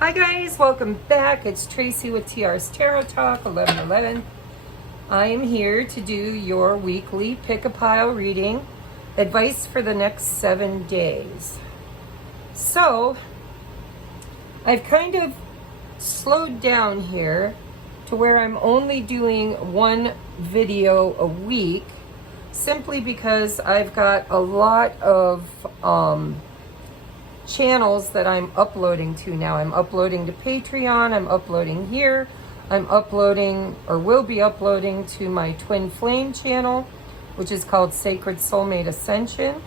Hi guys, welcome back. It's Tracy with TR's Tarot Talk 1111. I am here to do your weekly pick-a-pile reading, advice for the next 7 days. So, I've kind of slowed down here to where I'm only doing one video a week, simply because I've got a lot of channels that I'm uploading to now. I'm uploading to Patreon, I'm uploading here, I'm uploading or will be uploading to my Twin Flame channel, which is called Sacred Soulmate Ascension.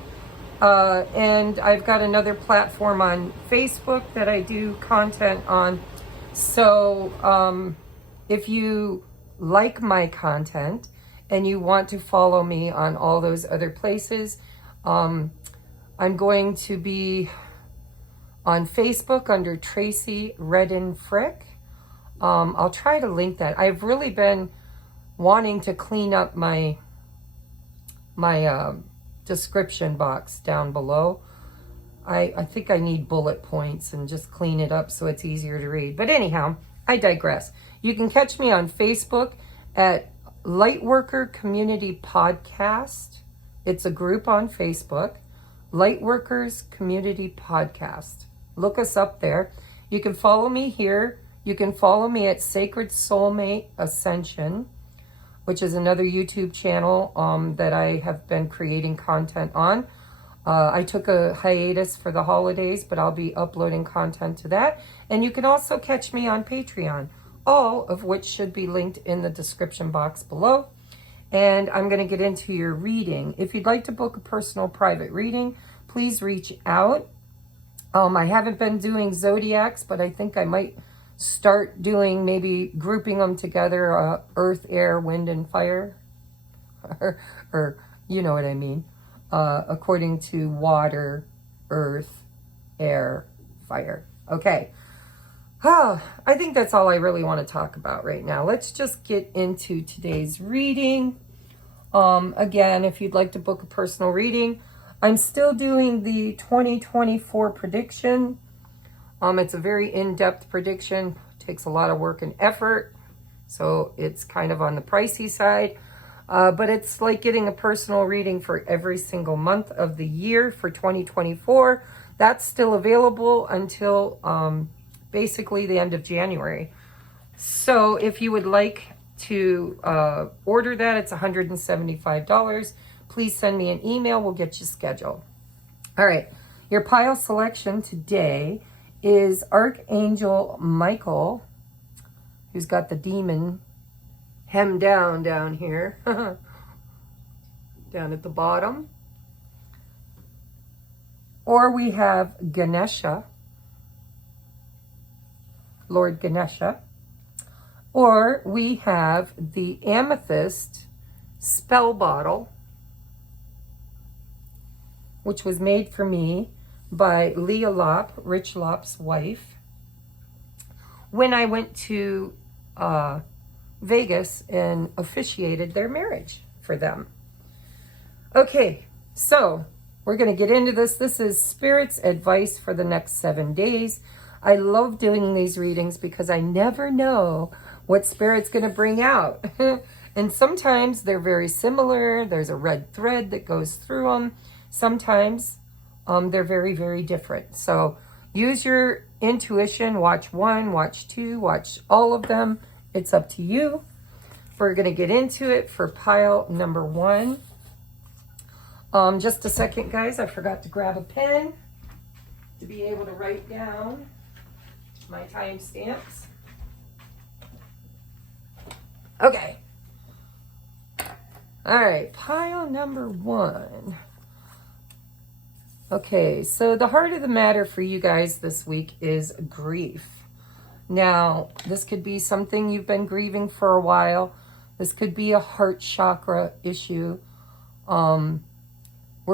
And I've got another platform on Facebook that I do content on. So if you like my content and you want to follow me on all those other places, I'm going to be on Facebook under Tracy Redden Frick. I'll try to link that. I've really been wanting to clean up my description box down below. I think I need bullet points and just clean it up so it's easier to read. But anyhow, I digress. You can catch me on Facebook at Lightworker Community Podcast. It's a group on Facebook. Lightworkers Community Podcast. Look us up there. You can follow me here. You can follow me at Sacred Soulmate Ascension, which is another YouTube channel that I have been creating content on. I took a hiatus for the holidays, but I'll be uploading content to that. And you can also catch me on Patreon, all of which should be linked in the description box below. And I'm going to get into your reading. If you'd like to book a personal private reading, please reach out. I haven't been doing zodiacs, but I think I might start doing, maybe grouping them together, earth, air, wind, and fire. or you know what I mean. According to water, earth, air, fire. Okay. I think that's all I really want to talk about right now. Let's just get into today's reading. Again, if you'd like to book a personal reading, I'm still doing the 2024 prediction. It's a very in-depth prediction. It takes a lot of work and effort, so it's kind of on the pricey side. But it's like getting a personal reading for every single month of the year for 2024. That's still available until basically the end of January. So if you would like to order that, it's $175. Please send me an email. We'll get you scheduled. All right. Your pile selection today is Archangel Michael, who's got the demon hemmed down here, down at the bottom. Or we have Ganesha, Lord Ganesha. Or we have the Amethyst Spell Bottle, which was made for me by Leah Lopp, Rich Lopp's wife, when I went to Vegas and officiated their marriage for them. Okay, so we're going to get into this. This is Spirit's advice for the next 7 days. I love doing these readings because I never know what Spirit's going to bring out. And sometimes they're very similar. There's a red thread that goes through them. Sometimes they're very, very different. So use your intuition. Watch one, watch two, watch all of them. It's up to you. We're going to get into it for pile number 1. Just a second, guys. I forgot to grab a pen to be able to write down my timestamps. Okay. All right, pile number 1. Okay, so the heart of the matter for you guys this week is grief. Now, this could be something you've been grieving for a while. This could be a heart chakra issue. We're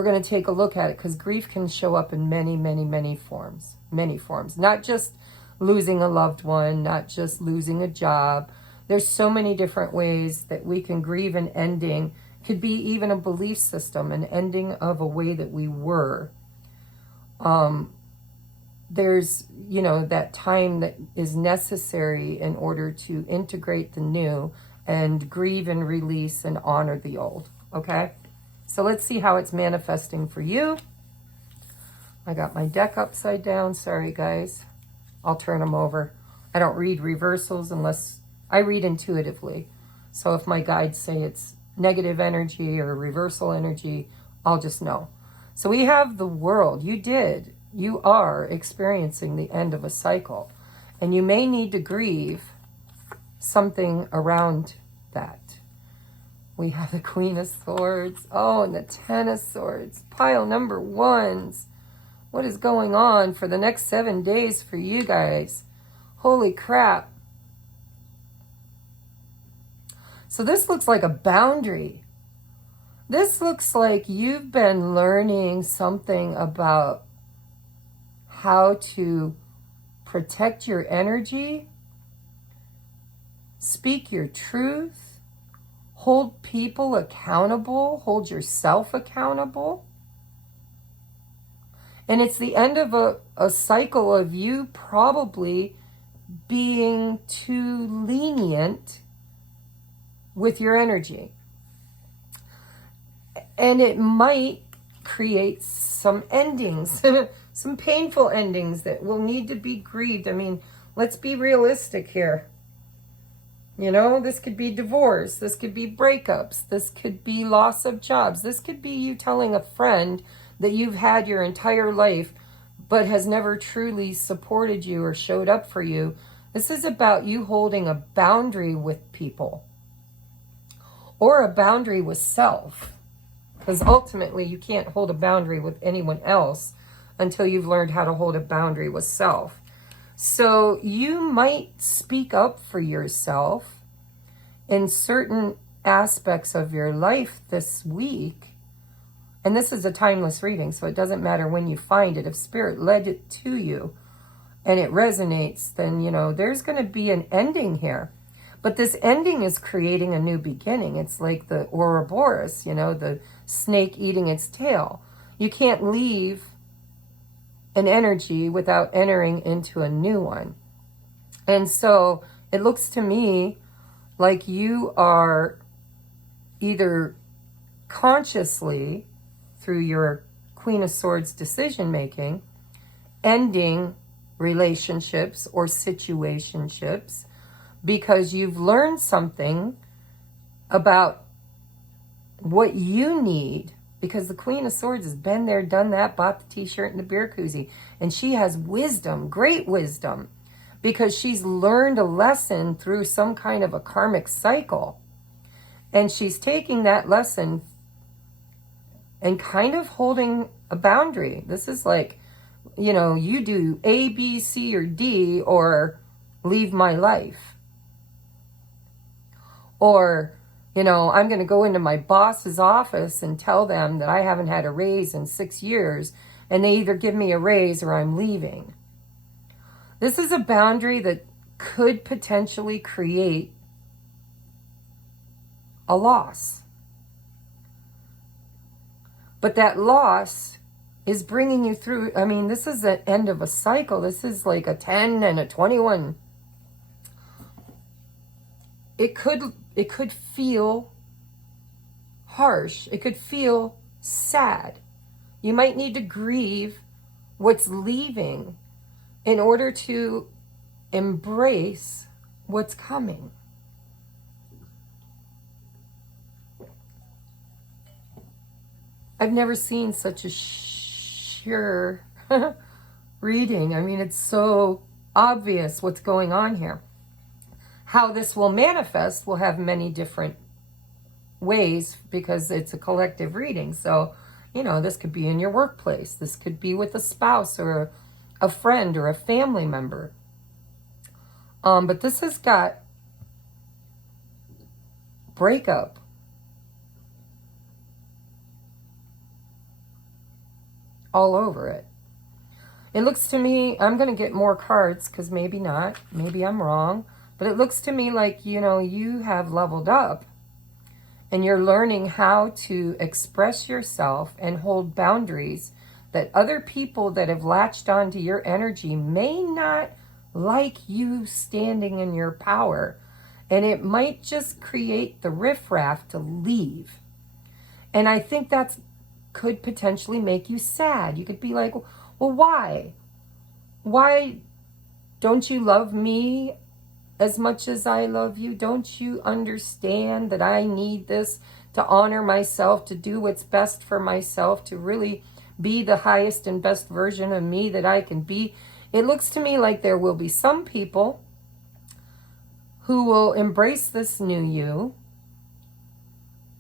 going to take a look at it because grief can show up in many, many, many forms. Many forms. Not just losing a loved one, not just losing a job. There's so many different ways that we can grieve an ending. Could be even a belief system, an ending of a way that we were. There's, you know, that time that is necessary in order to integrate the new and grieve and release and honor the old, okay? So let's see how it's manifesting for you. I got my deck upside down. Sorry, guys. I'll turn them over. I don't read reversals unless I read intuitively. So if my guides say it's negative energy or reversal energy, I'll just know. So we have the world. You are experiencing the end of a cycle. And you may need to grieve something around that. We have the Queen of Swords. Oh, and the Ten of Swords. Pile number ones. What is going on for the next 7 days for you guys? Holy crap. So this looks like a boundary. This looks like you've been learning something about how to protect your energy, speak your truth, hold people accountable, hold yourself accountable. And it's the end of a cycle of you probably being too lenient with your energy. And it might create some endings, some painful endings that will need to be grieved. I mean, let's be realistic here. You know, this could be divorce. This could be breakups. This could be loss of jobs. This could be you telling a friend that you've had your entire life but has never truly supported you or showed up for you. This is about you holding a boundary with people or a boundary with self, because ultimately you can't hold a boundary with anyone else until you've learned how to hold a boundary with self. So you might speak up for yourself in certain aspects of your life this week. And this is a timeless reading, so it doesn't matter when you find it. If Spirit led it to you and it resonates, then, you know, there's going to be an ending here. But this ending is creating a new beginning. It's like the Ouroboros, you know, the snake eating its tail. You can't leave an energy without entering into a new one. And so it looks to me like you are either consciously, through your Queen of Swords decision making, ending relationships or situationships because you've learned something about what you need. Because the Queen of Swords has been there, done that, bought the t-shirt and the beer koozie. And she has wisdom, great wisdom, because she's learned a lesson through some kind of a karmic cycle. And she's taking that lesson and kind of holding a boundary. This is like, you know, you do A, B, C, or D, or leave my life. Or, you know, I'm going to go into my boss's office and tell them that I haven't had a raise in 6 years, and they either give me a raise or I'm leaving. This is a boundary that could potentially create a loss. But that loss is bringing you through. I mean, this is the end of a cycle. This is like a 10 and a 21. It could feel harsh. It could feel sad. You might need to grieve what's leaving in order to embrace what's coming. I've never seen such a sure reading. I mean, it's so obvious what's going on here. How this will manifest will have many different ways because it's a collective reading. So, you know, this could be in your workplace. This could be with a spouse or a friend or a family member. But this has got breakup, all over it. It looks to me, I'm going to get more cards because maybe not, maybe I'm wrong, but it looks to me like, you know, you have leveled up and you're learning how to express yourself and hold boundaries that other people that have latched onto your energy may not like you standing in your power. And it might just create the riffraff to leave. And I think that's could potentially make you sad. You could be like, well, why? Why don't you love me as much as I love you? Don't you understand that I need this to honor myself, to do what's best for myself, to really be the highest and best version of me that I can be? It looks to me like there will be some people who will embrace this new you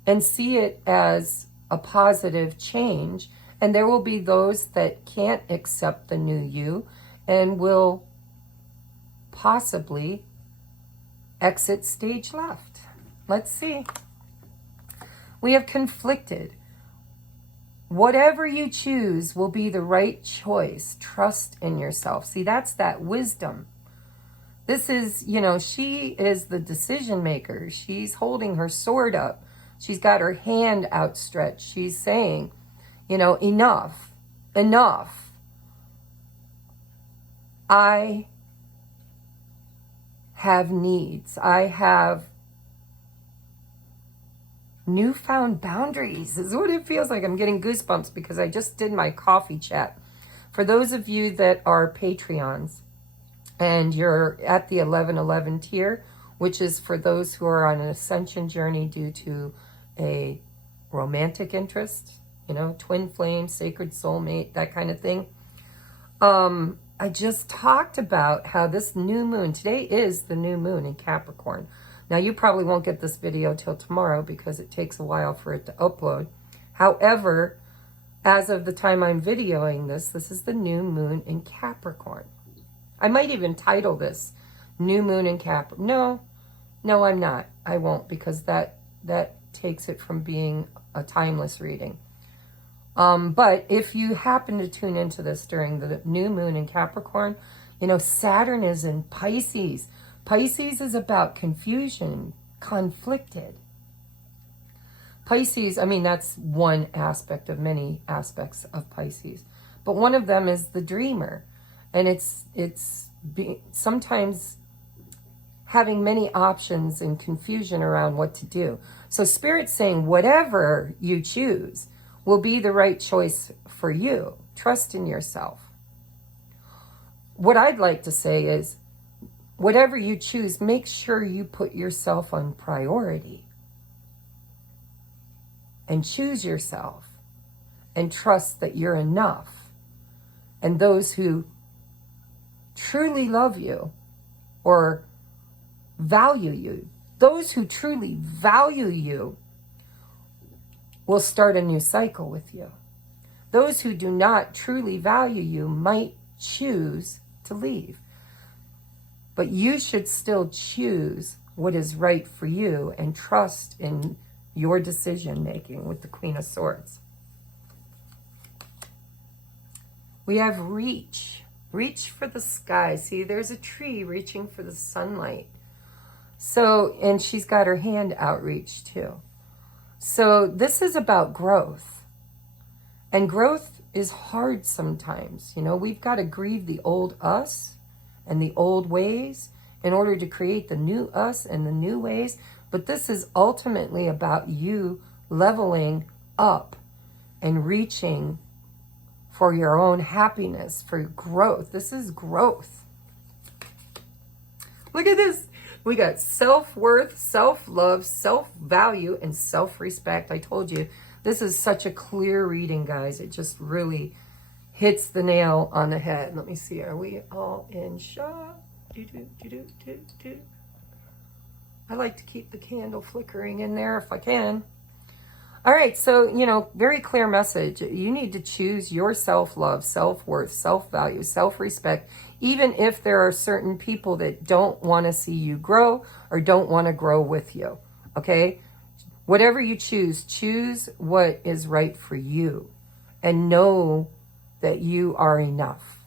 and see it as a positive change. And there will be those that can't accept the new you and will possibly exit stage left. Let's see. We have conflicted. Whatever you choose will be the right choice. Trust in yourself. See, that's that wisdom. This is, she is the decision maker. She's holding her sword up. She's got her hand outstretched. She's saying, enough, enough. I have needs. I have newfound boundaries is what it feels like. I'm getting goosebumps because I just did my coffee chat. For those of you that are Patreons and you're at the 1111 tier, which is for those who are on an ascension journey due to a romantic interest, twin flame, sacred soulmate, that kind of thing. I just talked about how this new moon, today is the new moon in Capricorn. Now, you probably won't get this video till tomorrow because it takes a while for it to upload. However, as of the time I'm videoing this is the new moon in Capricorn. I might even title this New Moon in Capricorn. No, I'm not. I won't, because that takes it from being a timeless reading. But if you happen to tune into this during the new moon in Capricorn, Saturn is in Pisces. Pisces is about confusion, conflicted. Pisces, that's one aspect of many aspects of Pisces. But one of them is the dreamer. And it's sometimes having many options and confusion around what to do. So Spirit's saying whatever you choose will be the right choice for you. Trust in yourself. What I'd like to say is, whatever you choose, make sure you put yourself on priority. And choose yourself. And trust that you're enough. And those who truly love you or value you, those who truly value you will start a new cycle with you. Those who do not truly value you might choose to leave. But you should still choose what is right for you and trust in your decision making with the Queen of Swords. We have reach. Reach for the sky. See, there's a tree reaching for the sunlight. So, and she's got her hand outreached too. So this is about growth. And growth is hard sometimes. We've got to grieve the old us and the old ways in order to create the new us and the new ways. But this is ultimately about you leveling up and reaching for your own happiness, for growth. This is growth. Look at this. We got self-worth, self-love, self-value, and self-respect. I told you, this is such a clear reading, guys. It just really hits the nail on the head. Let me see. Are we all in shot? I like to keep the candle flickering in there if I can. All right, so, very clear message. You need to choose your self-love, self-worth, self-value, self-respect, even if there are certain people that don't want to see you grow or don't want to grow with you, okay? Whatever you choose what is right for you and know that you are enough.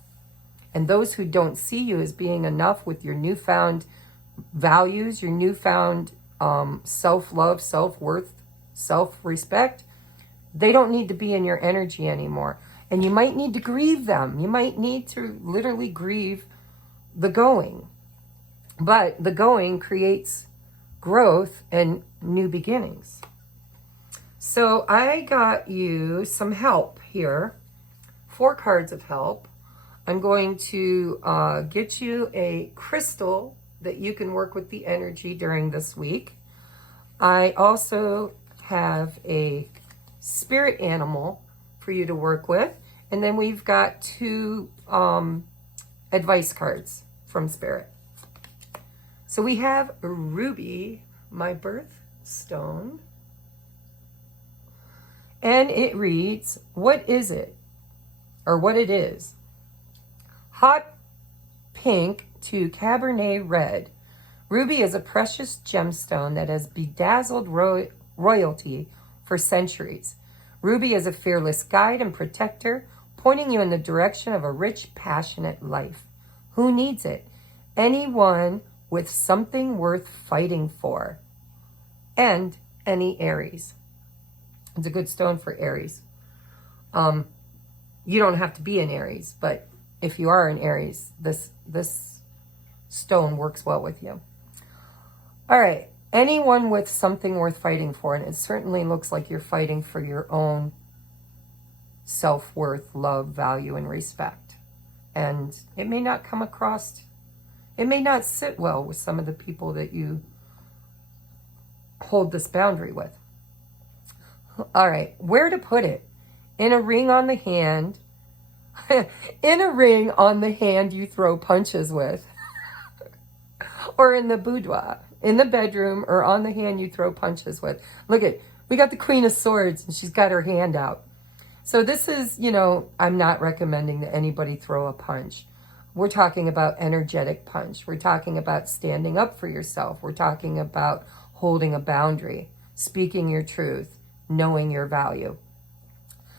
And those who don't see you as being enough with your newfound values, your newfound self-love, self-worth, self-respect, they don't need to be in your energy anymore. And you might need to grieve them. You might need to literally grieve the going. But the going creates growth and new beginnings. So I got you some help here. 4 cards of help. I'm going to get you a crystal that you can work with the energy during this week. I also have a spirit animal for you to work with. And then we've got 2 advice cards from Spirit. So we have Ruby, my birthstone. And it reads, what is it? Or what it is. Hot pink to Cabernet red. Ruby is a precious gemstone that has bedazzled royalty for centuries. Ruby is a fearless guide and protector, pointing you in the direction of a rich, passionate life. Who needs it? Anyone with something worth fighting for. And any Aries. It's a good stone for Aries. You don't have to be an Aries, but if you are an Aries, this stone works well with you. All right. Anyone with something worth fighting for, and it certainly looks like you're fighting for your own self-worth, love, value, and respect. And it may not come across, it may not sit well with some of the people that you hold this boundary with. All right, where to put it? In a ring on the hand. In a ring on the hand you throw punches with. Or in the boudoir, in the bedroom, or on the hand you throw punches with. Look at, we got the Queen of Swords, and she's got her hand out. So this is, I'm not recommending that anybody throw a punch. We're talking about energetic punch. We're talking about standing up for yourself. We're talking about holding a boundary, speaking your truth, knowing your value.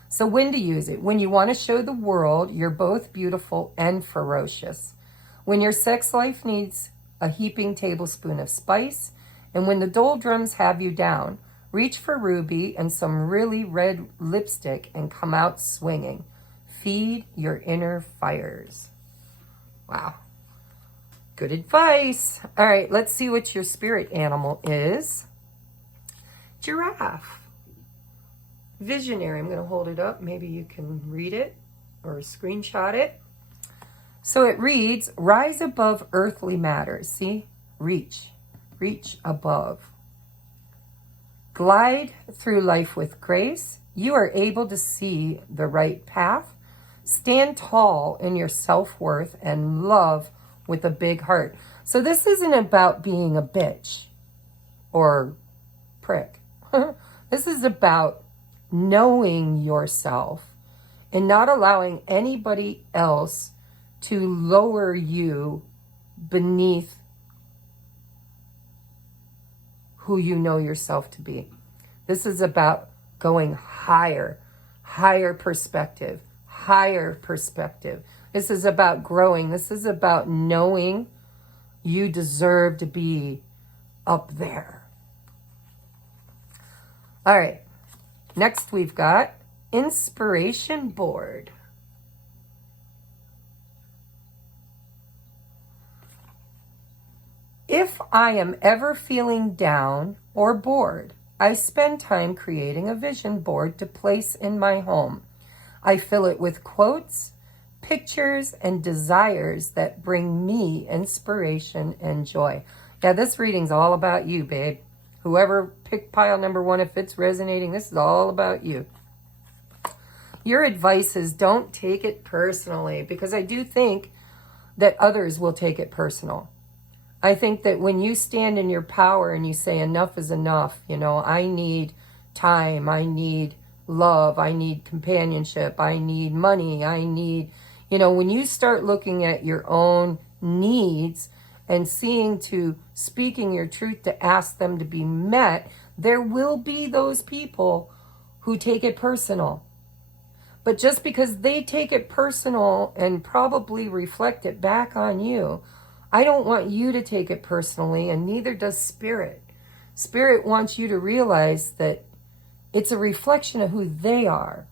So when to use it? When you want to show the world you're both beautiful and ferocious. When your sex life needs a heaping tablespoon of spice, and when the doldrums have you down, reach for Ruby and some really red lipstick and come out swinging. Feed your inner fires. Wow. Good advice. All right, let's see what your spirit animal is. Giraffe. Visionary. I'm going to hold it up. Maybe you can read it or screenshot it. So it reads, rise above earthly matters. See? Reach above. Glide through life with grace. You are able to see the right path. Stand tall in your self-worth and love with a big heart. So this isn't about being a bitch or prick. This is about knowing yourself and not allowing anybody else to lower you beneath who you know yourself to be. This is about going higher perspective. This is about growing. This is about knowing you deserve to be up there. All right. Next we've got inspiration board. If I am ever feeling down or bored, I spend time creating a vision board to place in my home. I fill it with quotes, pictures, and desires that bring me inspiration and joy. Yeah, this reading's all about you, babe. Whoever picked pile number 1, if it's resonating, this is all about you. Your advice is don't take it personally, because I do think that others will take it personal. I think that when you stand in your power and you say enough is enough, I need time, I need love, I need companionship, I need money, I need, when you start looking at your own needs and speaking your truth to ask them to be met, there will be those people who take it personal. But just because they take it personal and probably reflect it back on you, I don't want you to take it personally, and neither does Spirit. Spirit wants you to realize that it's a reflection of who they are.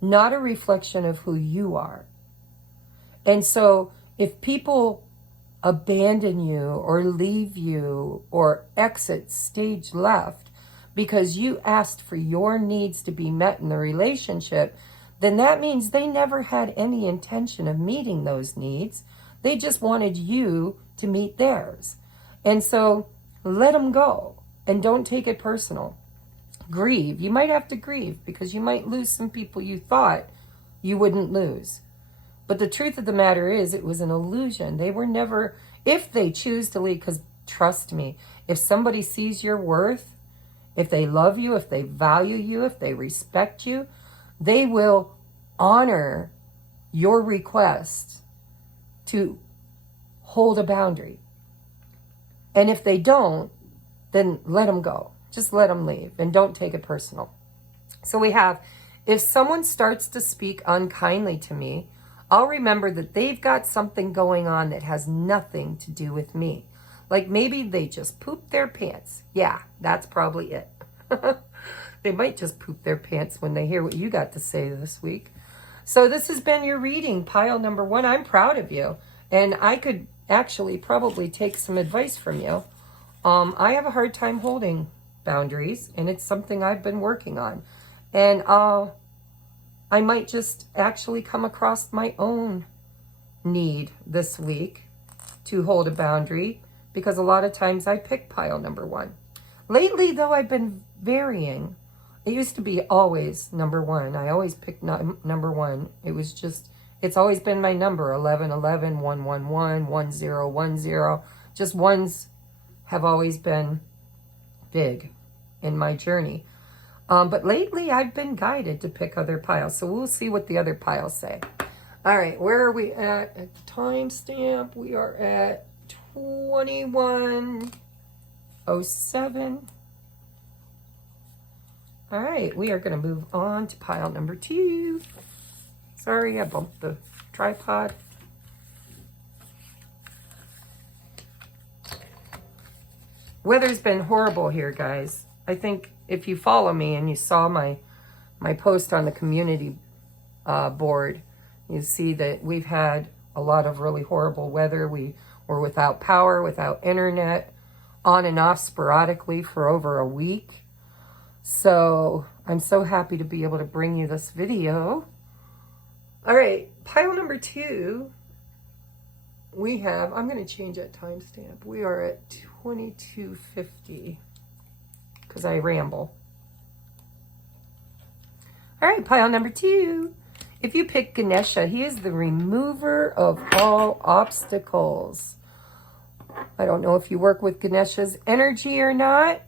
not a reflection of who you are. And so if people abandon you or leave you or exit stage left because you asked for your needs to be met in the relationship, then that means they never had any intention of meeting those needs. They just wanted you to meet theirs. And so let them go and don't take it personal. Grieve. You might have to grieve because you might lose some people you thought you wouldn't lose. But the truth of the matter is it was an illusion. They were never, if they choose to leave, because trust me, if somebody sees your worth, if they love you, if they value you, if they respect you, they will honor your request to hold a boundary. And if they don't, then let them go. Just let them leave and don't take it personal. So we have, if someone starts to speak unkindly to me, I'll remember that they've got something going on that has nothing to do with me. Like maybe they just pooped their pants. Yeah, that's probably it. They might just poop their pants when they hear what you got to say this week. So this has been your reading, pile number 1. I'm proud of you. And I could actually probably take some advice from you. I have a hard time holding boundaries, and it's something I've been working on. And I might just actually come across my own need this week to hold a boundary, because a lot of times I pick pile number 1. Lately, though, I've been varying. It used to be always number 1. I always picked number 1. It was just, it's always been my number, 11, 11, 1, 1, 1, 1, 0, 1, 0. Just ones have always been big in my journey. But lately, I've been guided to pick other piles. So we'll see what the other piles say. All right, where are we at timestamp? We are at 21:07. All right, we are going to move on to pile number 2. Sorry, I bumped the tripod. Weather's been horrible here, guys. I think if you follow me and you saw my post on the community board, you see that we've had a lot of really horrible weather. We were without power, without internet, on and off sporadically for over a week. So I'm so happy to be able to bring you this video. All right, pile number 2. We have, I'm going to change that timestamp. We are at 22:50 because I ramble. All right, pile number 2. If you pick Ganesha, he is the remover of all obstacles. I don't know if you work with Ganesha's energy or not,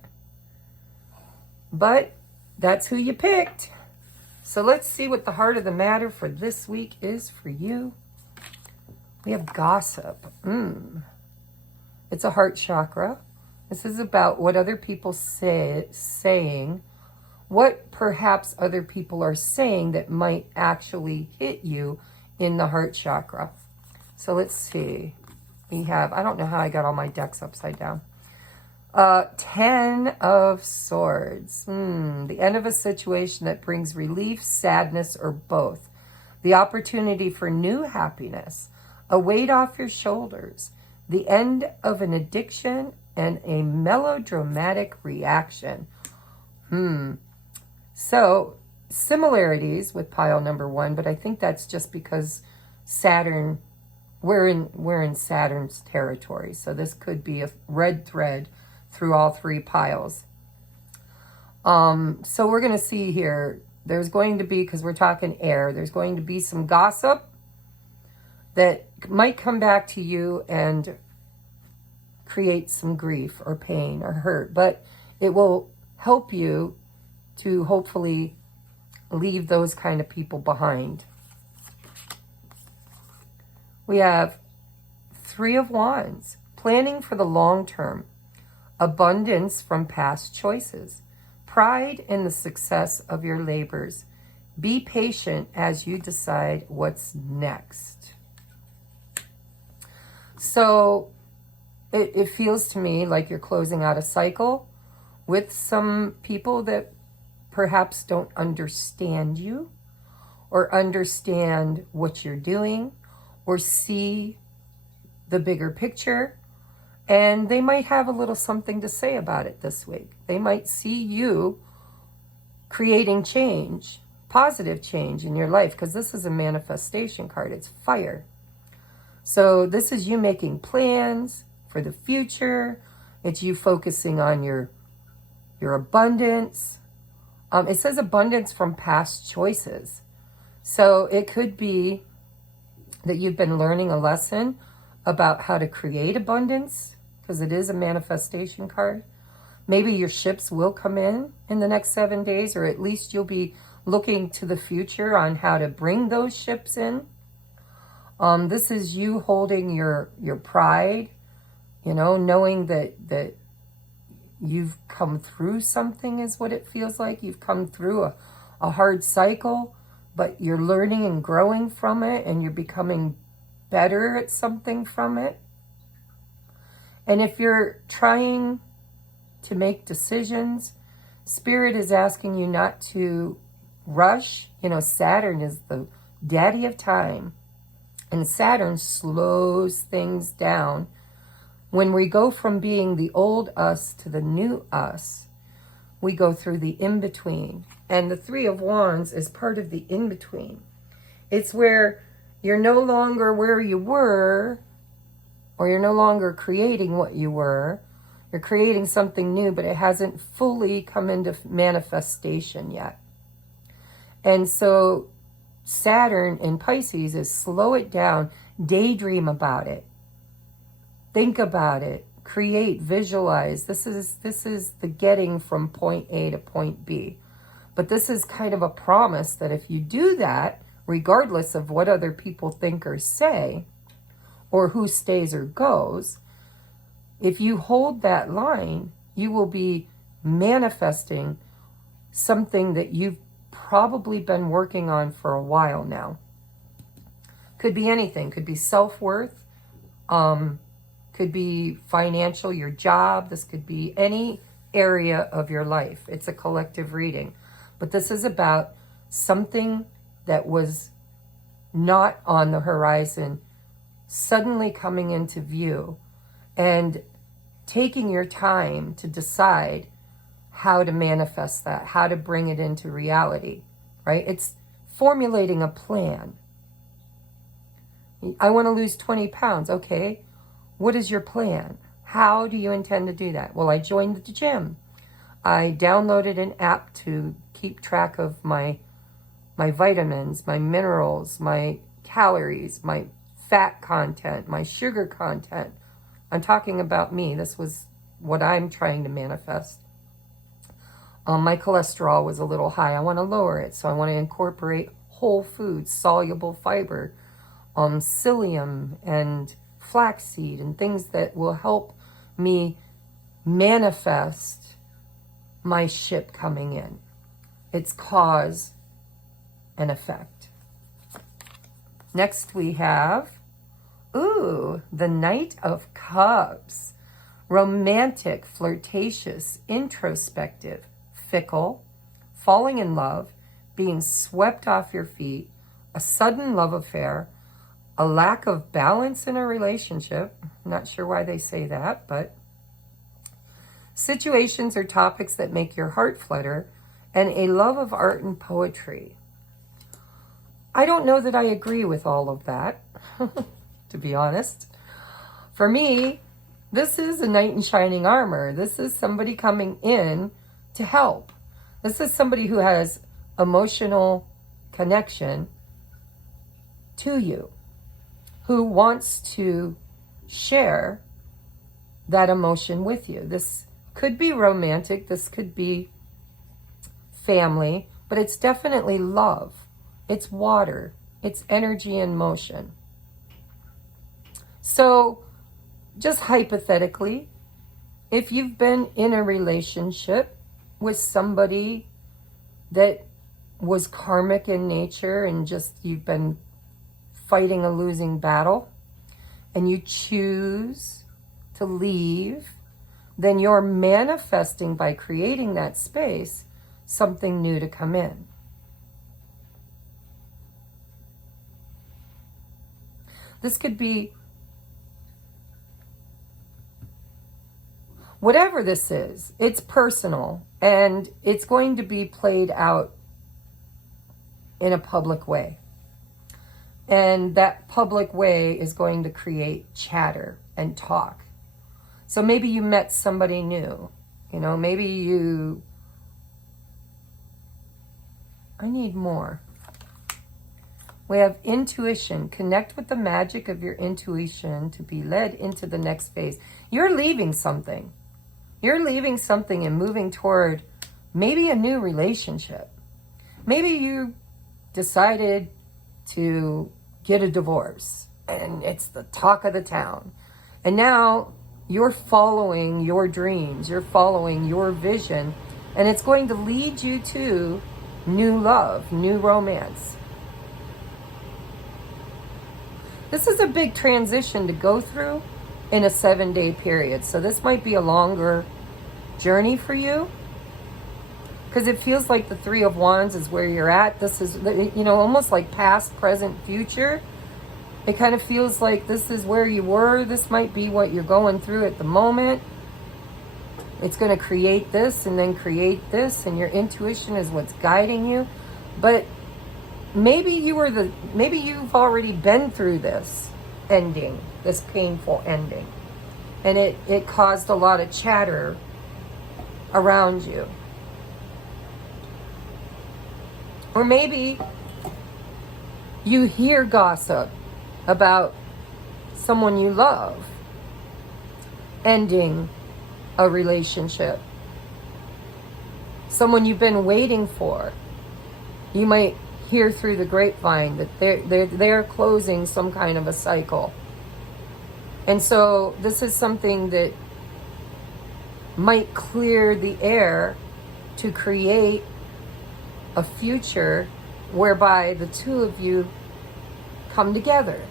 but that's who you picked. So let's see what the heart of the matter for this week is for you. We have gossip. It's a heart chakra. This is about what other people saying, what perhaps other people are saying that might actually hit you in the heart chakra. So let's see. We have, I don't know how I got all my decks upside down. 10 of Swords. The end of a situation that brings relief, sadness, or both. The opportunity for new happiness. A weight off your shoulders. The end of an addiction and a melodramatic reaction. So, similarities with pile number 1, but I think that's just because Saturn, we're in Saturn's territory. So this could be a red thread through all 3 piles. So we're going to see here, there's going to be, because we're talking air, there's going to be some gossip that might come back to you and create some grief or pain or hurt, but it will help you to hopefully leave those kind of people behind. We have 3 of Wands, planning for the long term, abundance from past choices, pride in the success of your labors. Be patient as you decide what's next. So it feels to me like you're closing out a cycle with some people that perhaps don't understand you, or understand what you're doing or see the bigger picture. And they might have a little something to say about it this week. They might see you creating change, positive change in your life, because this is a manifestation card. It's fire. So this is you making plans for the future. It's you focusing on your abundance. It says abundance from past choices. So it could be that you've been learning a lesson about how to create abundance, because it is a manifestation card. Maybe your ships will come in the next 7 days, or at least you'll be looking to the future on how to bring those ships in. This is you holding your pride, knowing that you've come through something is what it feels like. You've come through a hard cycle, but you're learning and growing from it, and you're becoming better at something from it. And if you're trying to make decisions, Spirit is asking you not to rush. Saturn is the daddy of time, and Saturn slows things down. When we go from being the old us to the new us, we go through the in-between. And the Three of Wands is part of the in-between. It's where you're no longer where you were, or you're no longer creating what you were. You're creating something new, but it hasn't fully come into manifestation yet. And so Saturn in Pisces is slow it down, daydream about it. Think about it, create, visualize. This is the getting from point A to point B. But this is kind of a promise that if you do that, regardless of what other people think or say, or who stays or goes, if you hold that line, you will be manifesting something that you've probably been working on for a while now. Could be anything. Could be self-worth. Could be financial, your job. This could be any area of your life. It's a collective reading. But this is about something that was not on the horizon suddenly coming into view, and taking your time to decide how to manifest that, how to bring it into reality, right? It's formulating a plan. I want to lose 20 pounds. Okay, what is your plan? How do you intend to do that? Well, I joined the gym. I downloaded an app to keep track of my vitamins, my minerals, my calories, my fat content, my sugar content. I'm talking about me. This was what I'm trying to manifest. My cholesterol was a little high. I want to lower it. So I want to incorporate whole foods, soluble fiber, psyllium and flaxseed, and things that will help me manifest my ship coming in. It's cause and effect. Next we have, the Knight of Cups. Romantic, flirtatious, introspective, fickle, falling in love, being swept off your feet, a sudden love affair, a lack of balance in a relationship. I'm not sure why they say that, but situations or topics that make your heart flutter, and a love of art and poetry. I don't know that I agree with all of that, to be honest. For me, this is a knight in shining armor. This is somebody coming in to help. This is somebody who has emotional connection to you, who wants to share that emotion with you. This could be romantic, this could be family, but it's definitely love. It's water. It's energy in motion. So, just hypothetically, if you've been in a relationship with somebody that was karmic in nature and just you've been fighting a losing battle and you choose to leave, then you're manifesting by creating that space something new to come in. This could be whatever this is. It's personal, and it's going to be played out in a public way. And that public way is going to create chatter and talk. So maybe you met somebody new. You know, maybe you... I need more. We have intuition. Connect with the magic of your intuition to be led into the next phase. You're leaving something. You're leaving something and moving toward maybe a new relationship. Maybe you decided to get a divorce and it's the talk of the town. And now you're following your dreams. You're following your vision. And it's going to lead you to new love, new romance. This is a big transition to go through in a 7-day period. So this might be a longer journey for you, because it feels like the Three of Wands is where you're at. This is, you know, almost like past, present, future. It kind of feels like this is where you were. This might be what you're going through at the moment. It's going to create this and then create this, and your intuition is what's guiding you. But maybe you've already been through this ending, this painful ending, and it caused a lot of chatter around you. Or maybe you hear gossip about someone you love ending a relationship, someone you've been waiting for. You might hear through the grapevine that they're closing some kind of a cycle. And so this is something that might clear the air to create a future whereby the two of you come together.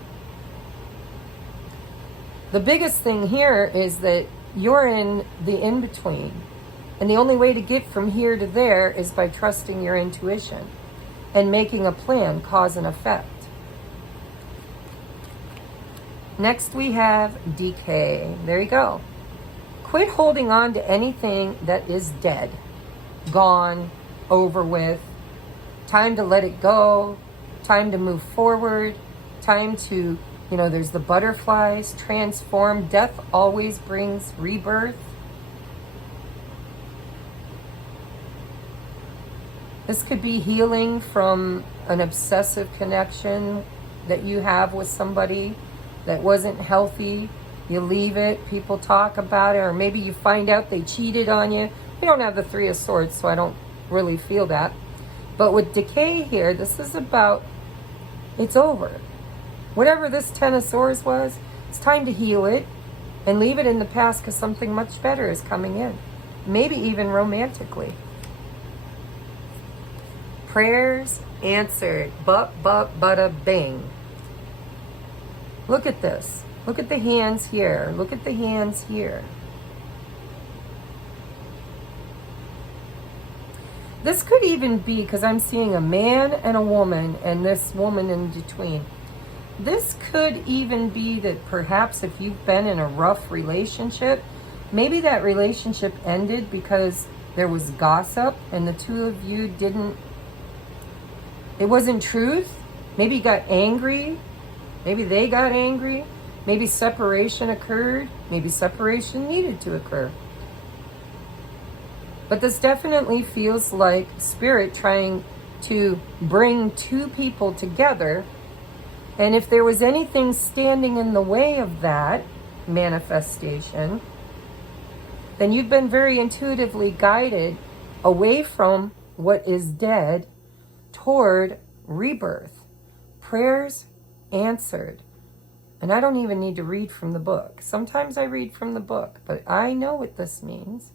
The biggest thing here is that you're in the in-between. And the only way to get from here to there is by trusting your intuition and making a plan, cause and effect. Next we have decay. There you go. Quit holding on to anything that is dead, gone, over with. Time to let it go. Time to move forward. Time to, you know, there's the butterflies, transform. Death always brings rebirth. This could be healing from an obsessive connection that you have with somebody that wasn't healthy. You leave it, people talk about it, or maybe you find out they cheated on you. We don't have the Three of Swords, so I don't really feel that. But with decay here, this is about, it's over. Whatever this Ten of Swords was, it's time to heal it and leave it in the past, because something much better is coming in. Maybe even romantically. Prayers answered. Bada bing. Look at this. Look at the hands here. Look at the hands here. This could even be, because I'm seeing a man and a woman, and this woman in between. This could even be that perhaps if you've been in a rough relationship, maybe that relationship ended because there was gossip and the two of you didn't, it wasn't truth. Maybe you got angry. Maybe they got angry. Maybe separation occurred. Maybe separation needed to occur. But this definitely feels like Spirit trying to bring two people together. And if there was anything standing in the way of that manifestation, then you've been very intuitively guided away from what is dead toward rebirth. Prayers answered. And I don't even need to read from the book. Sometimes I read from the book, but I know what this means.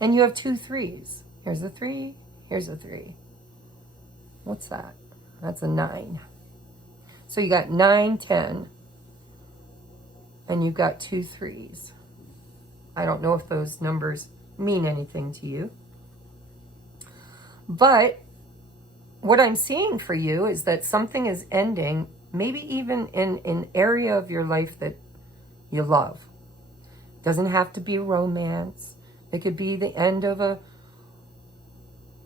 And you have 2 3s. Here's a 3, here's a 3. What's that? That's a 9. So you got 9, 10, and you've got 2 3s. I don't know if those numbers mean anything to you. But what I'm seeing for you is that something is ending maybe even in an area of your life that you love. Doesn't have to be romance. It could be the end of a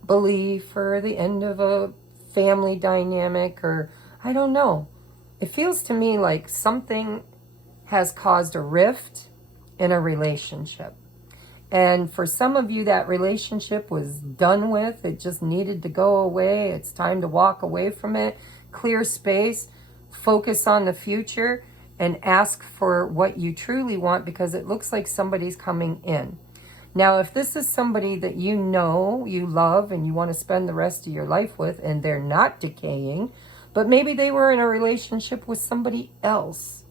belief or the end of a family dynamic, or I don't know. It feels to me like something has caused a rift in a relationship. And for some of you, that relationship was done with. It just needed to go away. It's time to walk away from it, clear space, focus on the future, and ask for what you truly want, because it looks like somebody's coming in. Now, if this is somebody that you know, you love, and you want to spend the rest of your life with, and they're not decaying, but maybe they were in a relationship with somebody else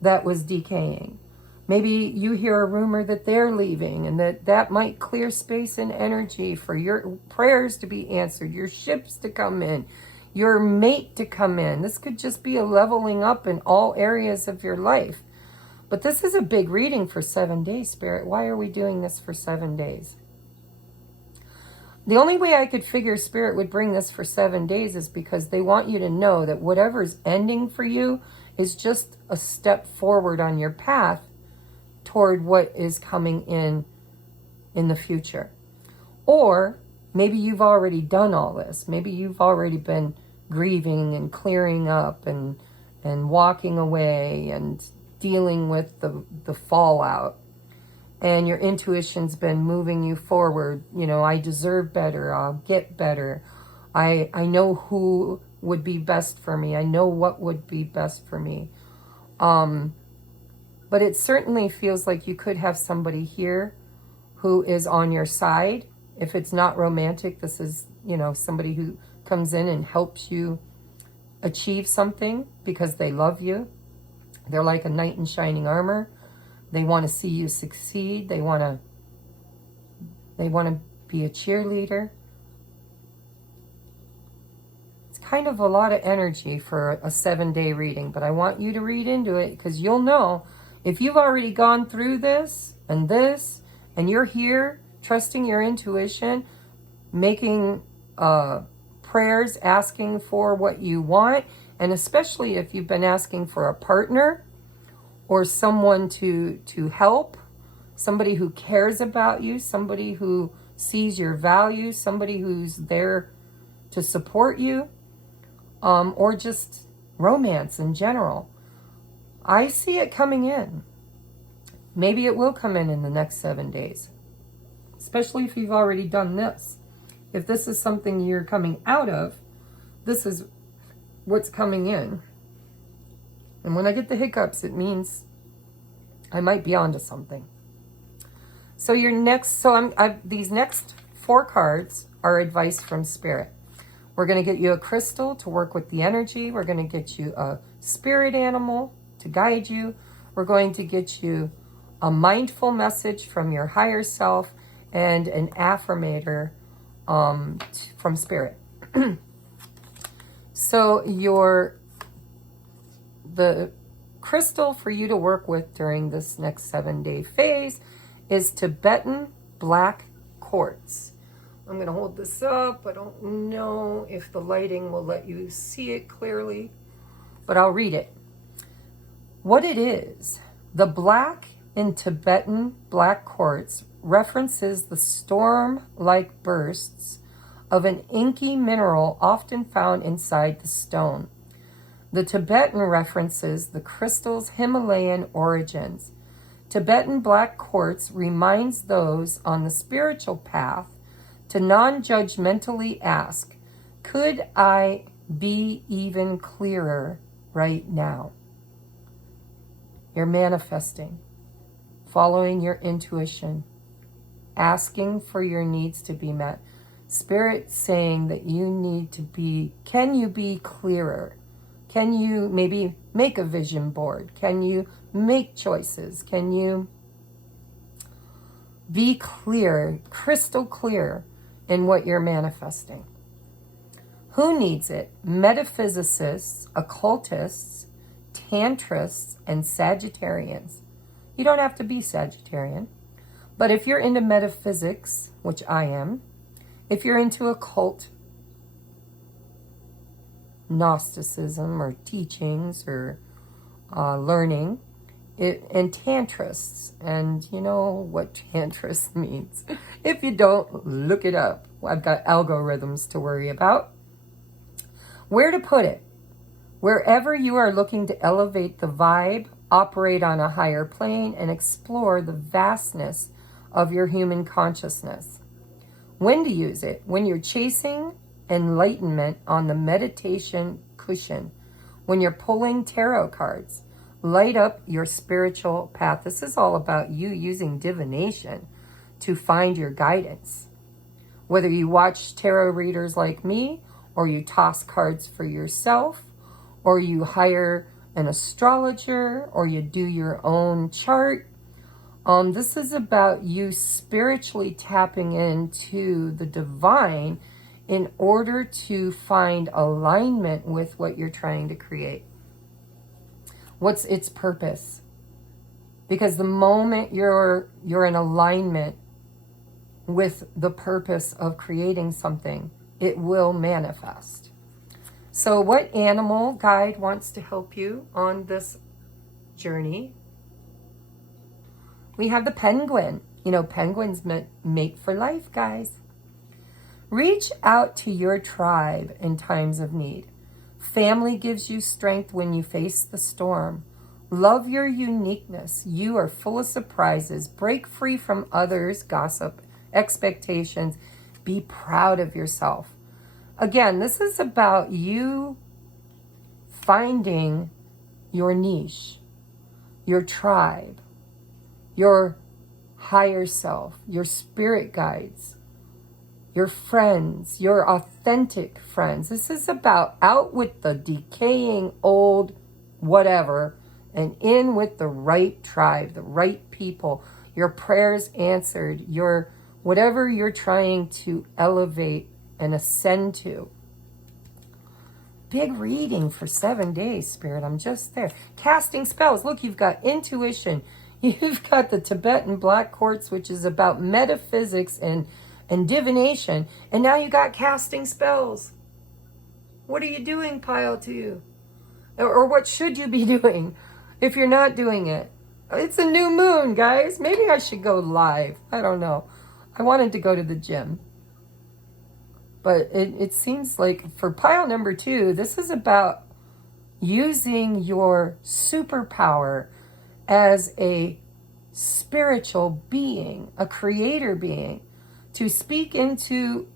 that was decaying. Maybe you hear a rumor that they're leaving, and that might clear space and energy for your prayers to be answered, your ships to come in, your mate to come in. This could just be a leveling up in all areas of your life. But this is a big reading for 7 days, Spirit. Why are we doing this for 7 days? The only way I could figure Spirit would bring this for 7 days is because they want you to know that whatever's ending for you is just a step forward on your path toward what is coming in the future. Or maybe you've already done all this. Maybe you've already been grieving and clearing up and walking away and dealing with the fallout. And your intuition's been moving you forward. You know, I deserve better. I'll get better. I know who would be best for me. I know what would be best for me. But it certainly feels like you could have somebody here who is on your side. If it's not romantic, this is, you know, somebody who comes in and helps you achieve something because they love you. They're like a knight in shining armor. They want to see you succeed. They want to be a cheerleader. It's kind of a lot of energy for a 7-day reading, but I want you to read into it, because you'll know if you've already gone through this, and you're here trusting your intuition, making prayers, asking for what you want, and especially if you've been asking for a partner or someone to help, somebody who cares about you, somebody who sees your value, somebody who's there to support you, or just romance in general. I see it coming in. Maybe it will come in the next 7 days, especially if you've already done this. If this is something you're coming out of, this is what's coming in. And when I get the hiccups, it means I might be onto something. So these next 4 cards are advice from Spirit. We're going to get you a crystal to work with the energy. We're going to get you a spirit animal to guide you. We're going to get you a mindful message from your higher self and an affirmator from Spirit. So the crystal for you to work with during this next 7-day phase is Tibetan black quartz. I'm going to hold this up. I don't know if the lighting will let you see it clearly, but I'll read it. What it is, the black in Tibetan black quartz references the storm-like bursts of an inky mineral often found inside the stone. The Tibetan references the crystal's Himalayan origins. Tibetan black quartz reminds those on the spiritual path to non-judgmentally ask, could I be even clearer right now? You're manifesting, following your intuition, asking for your needs to be met. Spirit saying that you need to be, can you be clearer? Can you maybe make a vision board? Can you make choices? Can you be clear, crystal clear in what you're manifesting? Who needs it? Metaphysicists, occultists, tantrists, and Sagittarians. You don't have to be Sagittarian, but if you're into metaphysics, which I am, if you're into occult Gnosticism or teachings or learning. And tantrists, and you know what tantrist means. If you don't, look it up. I've got algorithms to worry about. Where to put it? Wherever you are looking to elevate the vibe, operate on a higher plane, and explore the vastness of your human consciousness. When to use it? When you're chasing enlightenment on the meditation cushion, when you're pulling tarot cards. Light up your spiritual path. This is all about you using divination to find your guidance. Whether you watch tarot readers like me, or you toss cards for yourself, or you hire an astrologer, or you do your own chart. This is about you spiritually tapping into the divine in order to find alignment with what you're trying to create. What's its purpose? Because the moment you're in alignment with the purpose of creating something, it will manifest. So what animal guide wants to help you on this journey? We have the penguin. You know, penguins mate for life, guys. Reach out to your tribe in times of need. Family gives you strength when you face the storm. Love your uniqueness. You are full of surprises. Break free from others' gossip, expectations. Be proud of yourself. Again, this is about you finding your niche, your tribe, your higher self, your spirit guides, your friends, your authentic friends. This is about out with the decaying old whatever and in with the right tribe, the right people, your prayers answered, your whatever you're trying to elevate and ascend to. Big reading for 7 days, Spirit. I'm just there. Casting spells. Look, you've got intuition. You've got the Tibetan Black Quartz, which is about metaphysics and divination. And now you got casting spells. What are you doing, Pile 2? Or what should you be doing if you're not doing it? It's a new moon, guys. Maybe I should go live. I don't know. I wanted to go to the gym. But it seems like for pile number 2, this is about using your superpower as a spiritual being, a creator being, to speak into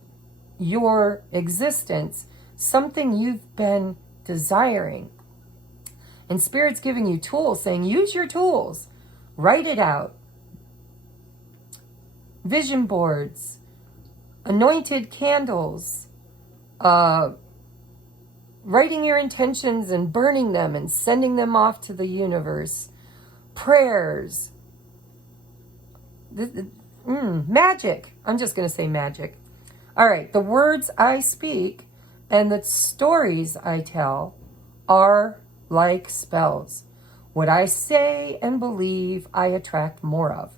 your existence something you've been desiring. And Spirit's giving you tools, saying use your tools. Write it out. Vision boards. Anointed candles. Writing your intentions and burning them and sending them off to the universe. Prayers. Magic. I'm just going to say magic. All right. The words I speak and the stories I tell are like spells. What I say and believe, I attract more of.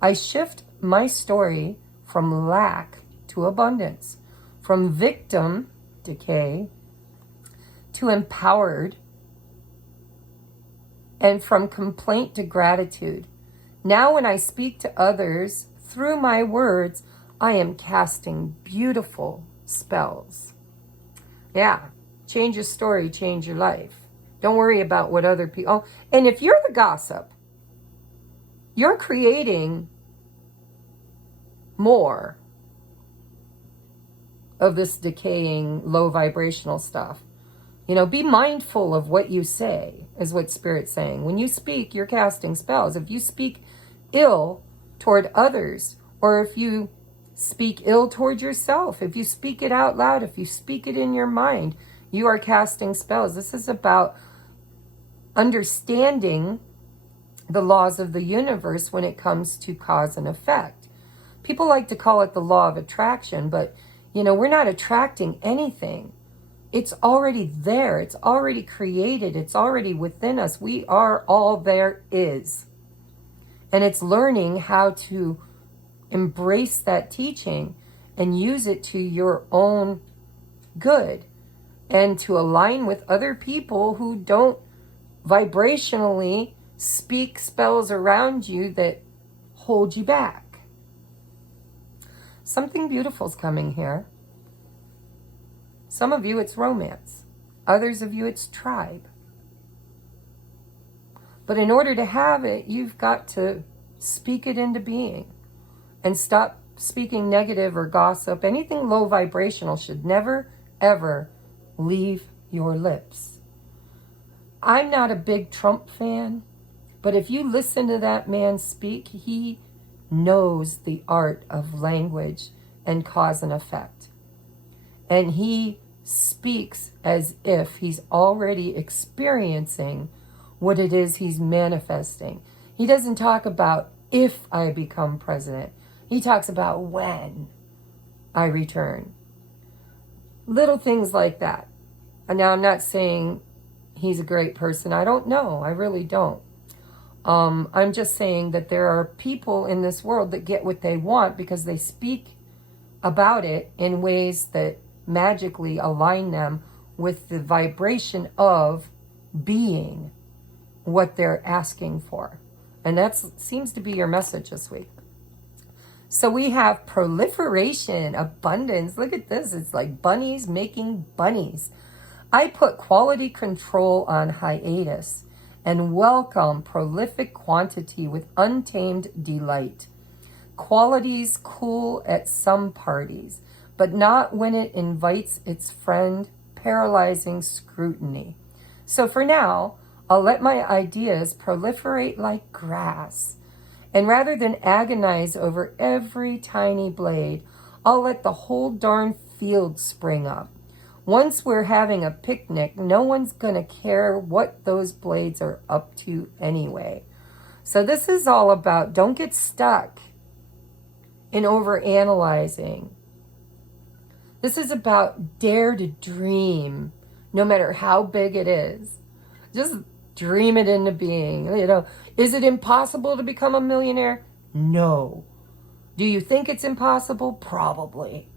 I shift my story from lack to abundance, from victim, decay, to empowered, and from complaint to gratitude. Now when I speak to others through my words, I am casting beautiful spells. Yeah, change your story, change your life. Don't worry about what other people... Oh, and if you're the gossip, you're creating more of this decaying, low vibrational stuff. You know, be mindful of what you say, is what Spirit's saying. When you speak, you're casting spells. If you speak ill toward others, or if you speak ill toward yourself, if you speak it out loud, if you speak it in your mind, you are casting spells. This is about understanding the laws of the universe when it comes to cause and effect. People like to call it the law of attraction, but, you know, we're not attracting anything. It's already there. It's already created. It's already within us. We are all there is. And it's learning how to embrace that teaching and use it to your own good. and to align with other people who don't vibrationally speak spells around you that hold you back. Something beautiful is coming here. Some of you, it's romance. Others of you, it's tribe. But in order to have it, you've got to speak it into being and stop speaking negative or gossip. Anything low vibrational should never, ever leave your lips. I'm not a big Trump fan, but if you listen to that man speak, he knows the art of language and cause and effect. And he speaks as if he's already experiencing what it is he's manifesting. He doesn't talk about if I become president. He talks about when I return. Little things like that. And now I'm not saying he's a great person. I don't know. I really don't. I'm just saying that there are people in this world that get what they want because they speak about it in ways that magically align them with the vibration of being what they're asking for. And that seems to be your message this week. So we have proliferation, abundance. Look at this. It's like bunnies making bunnies. I put quality control on hiatus and welcome prolific quantity with untamed delight. Qualities cool at some parties, but not when it invites its friend, paralyzing scrutiny. So for now, I'll let my ideas proliferate like grass. And rather than agonize over every tiny blade, I'll let the whole darn field spring up. Once we're having a picnic, no one's going to care what those blades are up to anyway. So this is all about don't get stuck in overanalyzing. This is about dare to dream, no matter how big it is. Just dream it into being. Is it impossible to become a millionaire? No. Do you think it's impossible? Probably.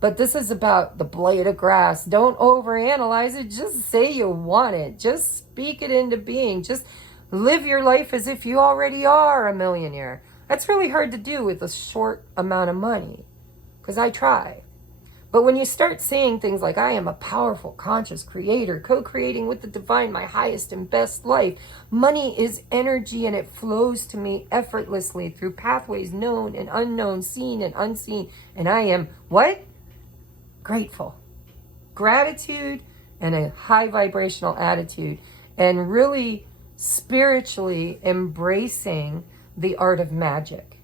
But this is about the blade of grass. Don't overanalyze it. Just say you want it. Just speak it into being. Just live your life as if you already are a millionaire. That's really hard to do with a short amount of money, because I try. But when you start saying things like, I am a powerful, conscious creator, co-creating with the divine, my highest and best life. Money is energy and it flows to me effortlessly through pathways known and unknown, seen and unseen. And I am, what? Grateful. Gratitude and a high vibrational attitude. And really spiritually embracing the art of magic.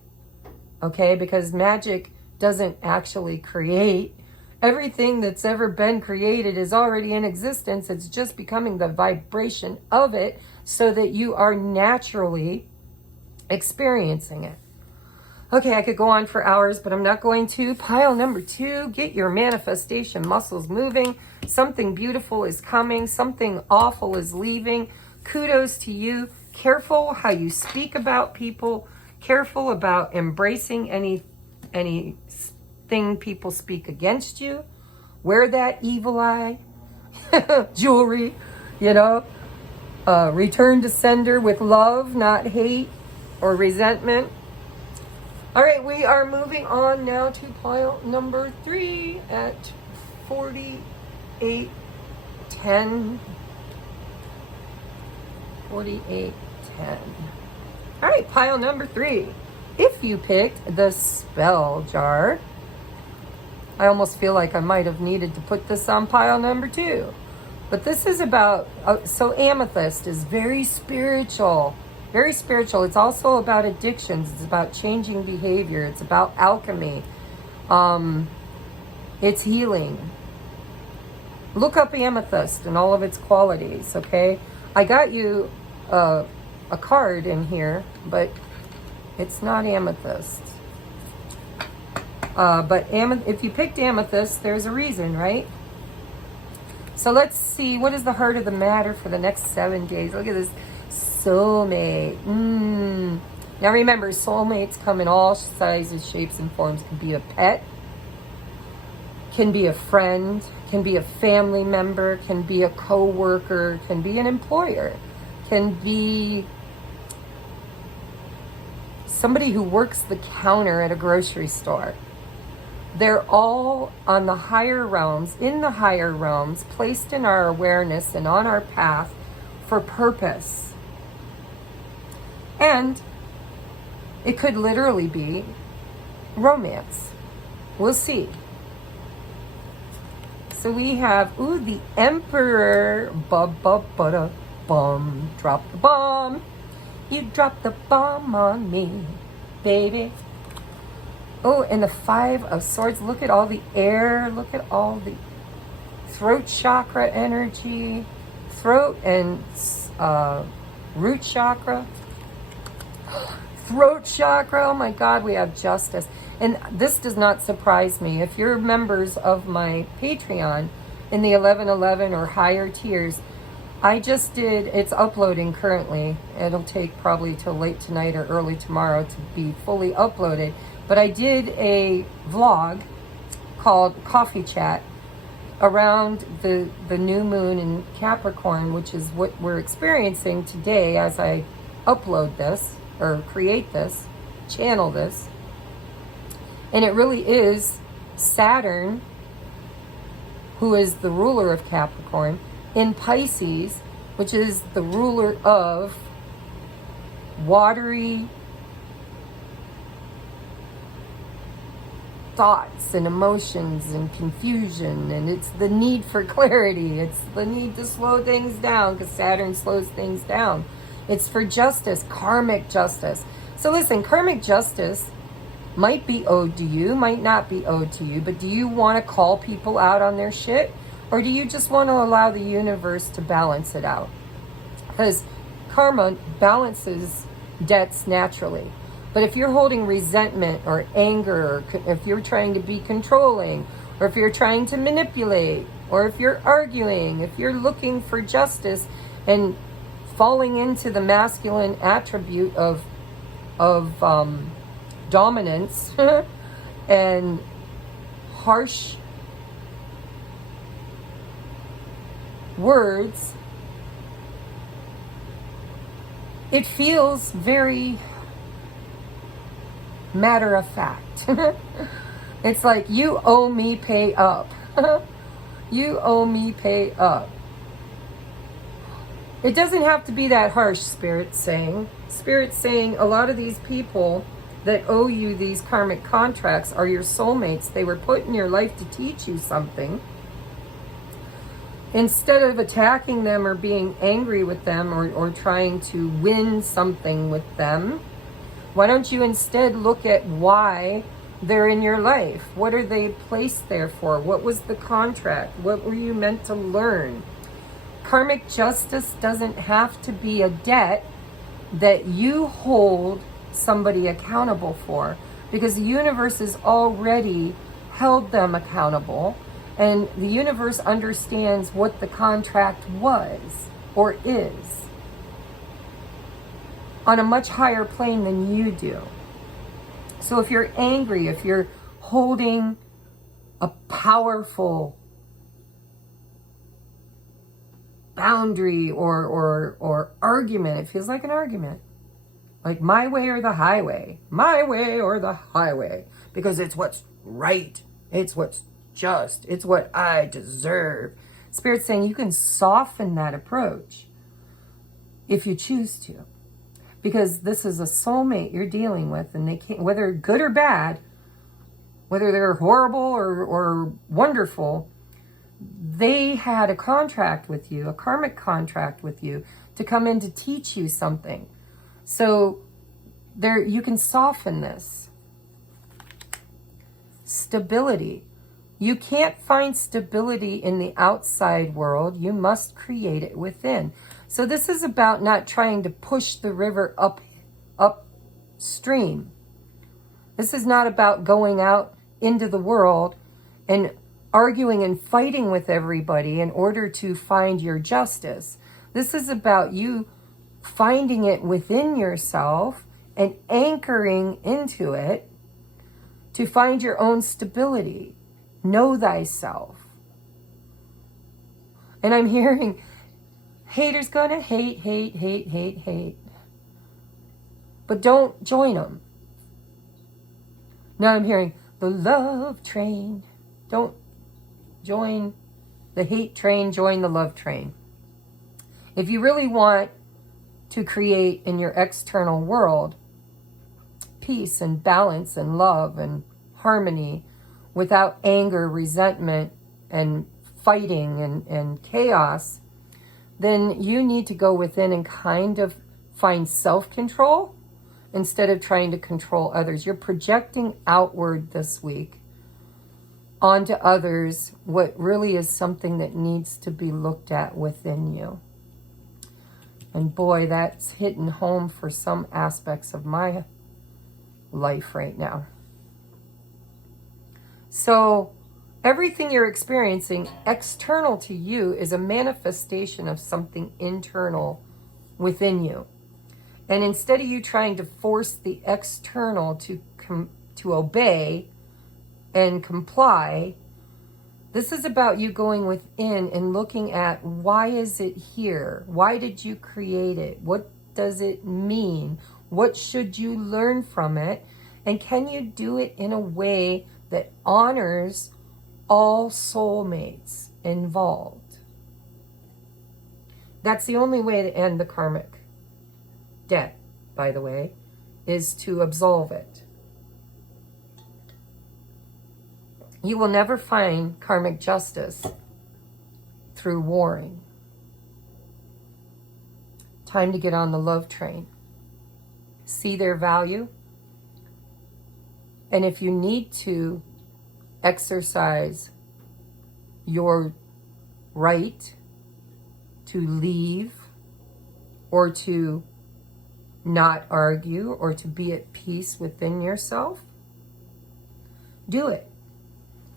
Okay? Because magic doesn't actually create. Everything that's ever been created is already in existence. It's just becoming the vibration of it so that you are naturally experiencing it. Okay, I could go on for hours, but I'm not going to. Pile number 2, get your manifestation muscles moving. Something beautiful is coming. Something awful is leaving. Kudos to you. Careful how you speak about people. Careful about embracing anything people speak against you. Wear that evil eye jewelry, return to sender with love, not hate or resentment. All right, we are moving on now to pile number 3 at 4810. 4810. All right, pile number 3. If you picked the spell jar, I almost feel like I might have needed to put this on pile number 2. But this is about, so amethyst is very spiritual. Very spiritual. It's also about addictions. It's about changing behavior. It's about alchemy. It's healing. Look up amethyst and all of its qualities, okay? I got you a card in here, but it's not amethyst. But if you picked amethyst, there's a reason, right? So let's see, what is the heart of the matter for the next 7 days? Look at this. Soulmate. Now remember, soulmates come in all sizes, shapes, and forms. Can be a pet, can be a friend, can be a family member, can be a co-worker, can be an employer, can be somebody who works the counter at a grocery store. They're all on the higher realms, in the higher realms, placed in our awareness and on our path for purpose. And it could literally be romance. We'll see. So we have, the Emperor, bum, drop the bomb. You dropped the bomb on me, baby. Oh, and the Five of Swords. Look at all the air. Look at all the throat chakra energy. Throat and root chakra. Throat chakra. Oh my God, we have justice. And this does not surprise me. If you're members of my Patreon in the 1111 or higher tiers, I just did, it's uploading currently. It'll take probably till late tonight or early tomorrow to be fully uploaded. But I did a vlog called Coffee Chat around the new moon in Capricorn, which is what we're experiencing today as I upload this or create this, channel this. And it really is Saturn, who is the ruler of Capricorn, in Pisces, which is the ruler of watery thoughts and emotions and confusion, and it's the need for clarity. It's the need to slow things down because Saturn slows things down. It's for justice, karmic justice. So listen, karmic justice might be owed to you, might not be owed to you, but do you want to call people out on their shit? Or do you just want to allow the universe to balance it out? Because karma balances debts naturally. But if you're holding resentment or anger, or if you're trying to be controlling, or if you're trying to manipulate, or if you're arguing, if you're looking for justice and falling into the masculine attribute of dominance and harsh words, it feels very matter of fact. It's like, you owe me, pay up. You owe me, pay up. It doesn't have to be that harsh, Spirit's saying. Spirit's saying a lot of these people that owe you these karmic contracts are your soulmates. They were put in your life to teach you something. Instead of attacking them or being angry with them or trying to win something with them, why don't you instead look at why they're in your life? What are they placed there for? What was the contract? What were you meant to learn? Karmic justice doesn't have to be a debt that you hold somebody accountable for, because the universe has already held them accountable, and the universe understands what the contract was or is on a much higher plane than you do. So if you're angry, if you're holding a powerful boundary or argument, it feels like an argument. Like my way or the highway. My way or the highway. Because it's what's right. It's what's just. It's what I deserve. Spirit's saying you can soften that approach if you choose to. Because this is a soulmate you're dealing with, and they can't, whether good or bad, whether they're horrible or wonderful, they had a contract with you, a karmic contract with you, to come in to teach you something. So there, you can soften this. Stability. You can't find stability in the outside world. You must create it within. So this is about not trying to push the river upstream. This is not about going out into the world and arguing and fighting with everybody in order to find your justice. This is about you finding it within yourself and anchoring into it to find your own stability. Know thyself. And I'm hearing, haters gonna hate, hate, hate, hate, hate. But don't join them. Now I'm hearing the love train. Don't join the hate train, join the love train. If you really want to create in your external world peace and balance and love and harmony without anger, resentment, and fighting and chaos, then you need to go within and kind of find self-control instead of trying to control others. You're projecting outward this week onto others what really is something that needs to be looked at within you. And boy, that's hitting home for some aspects of my life right now. So everything you're experiencing external to you is a manifestation of something internal within you. And instead of you trying to force the external to obey and comply, this is about you going within and looking at, why is it here? Why did you create it? What does it mean? What should you learn from it? And can you do it in a way that honors all soulmates involved? That's the only way to end the karmic debt, by the way, is to absolve it. You will never find karmic justice through warring. Time to get on the love train. See their value. And if you need to exercise your right to leave or to not argue or to be at peace within yourself, do it.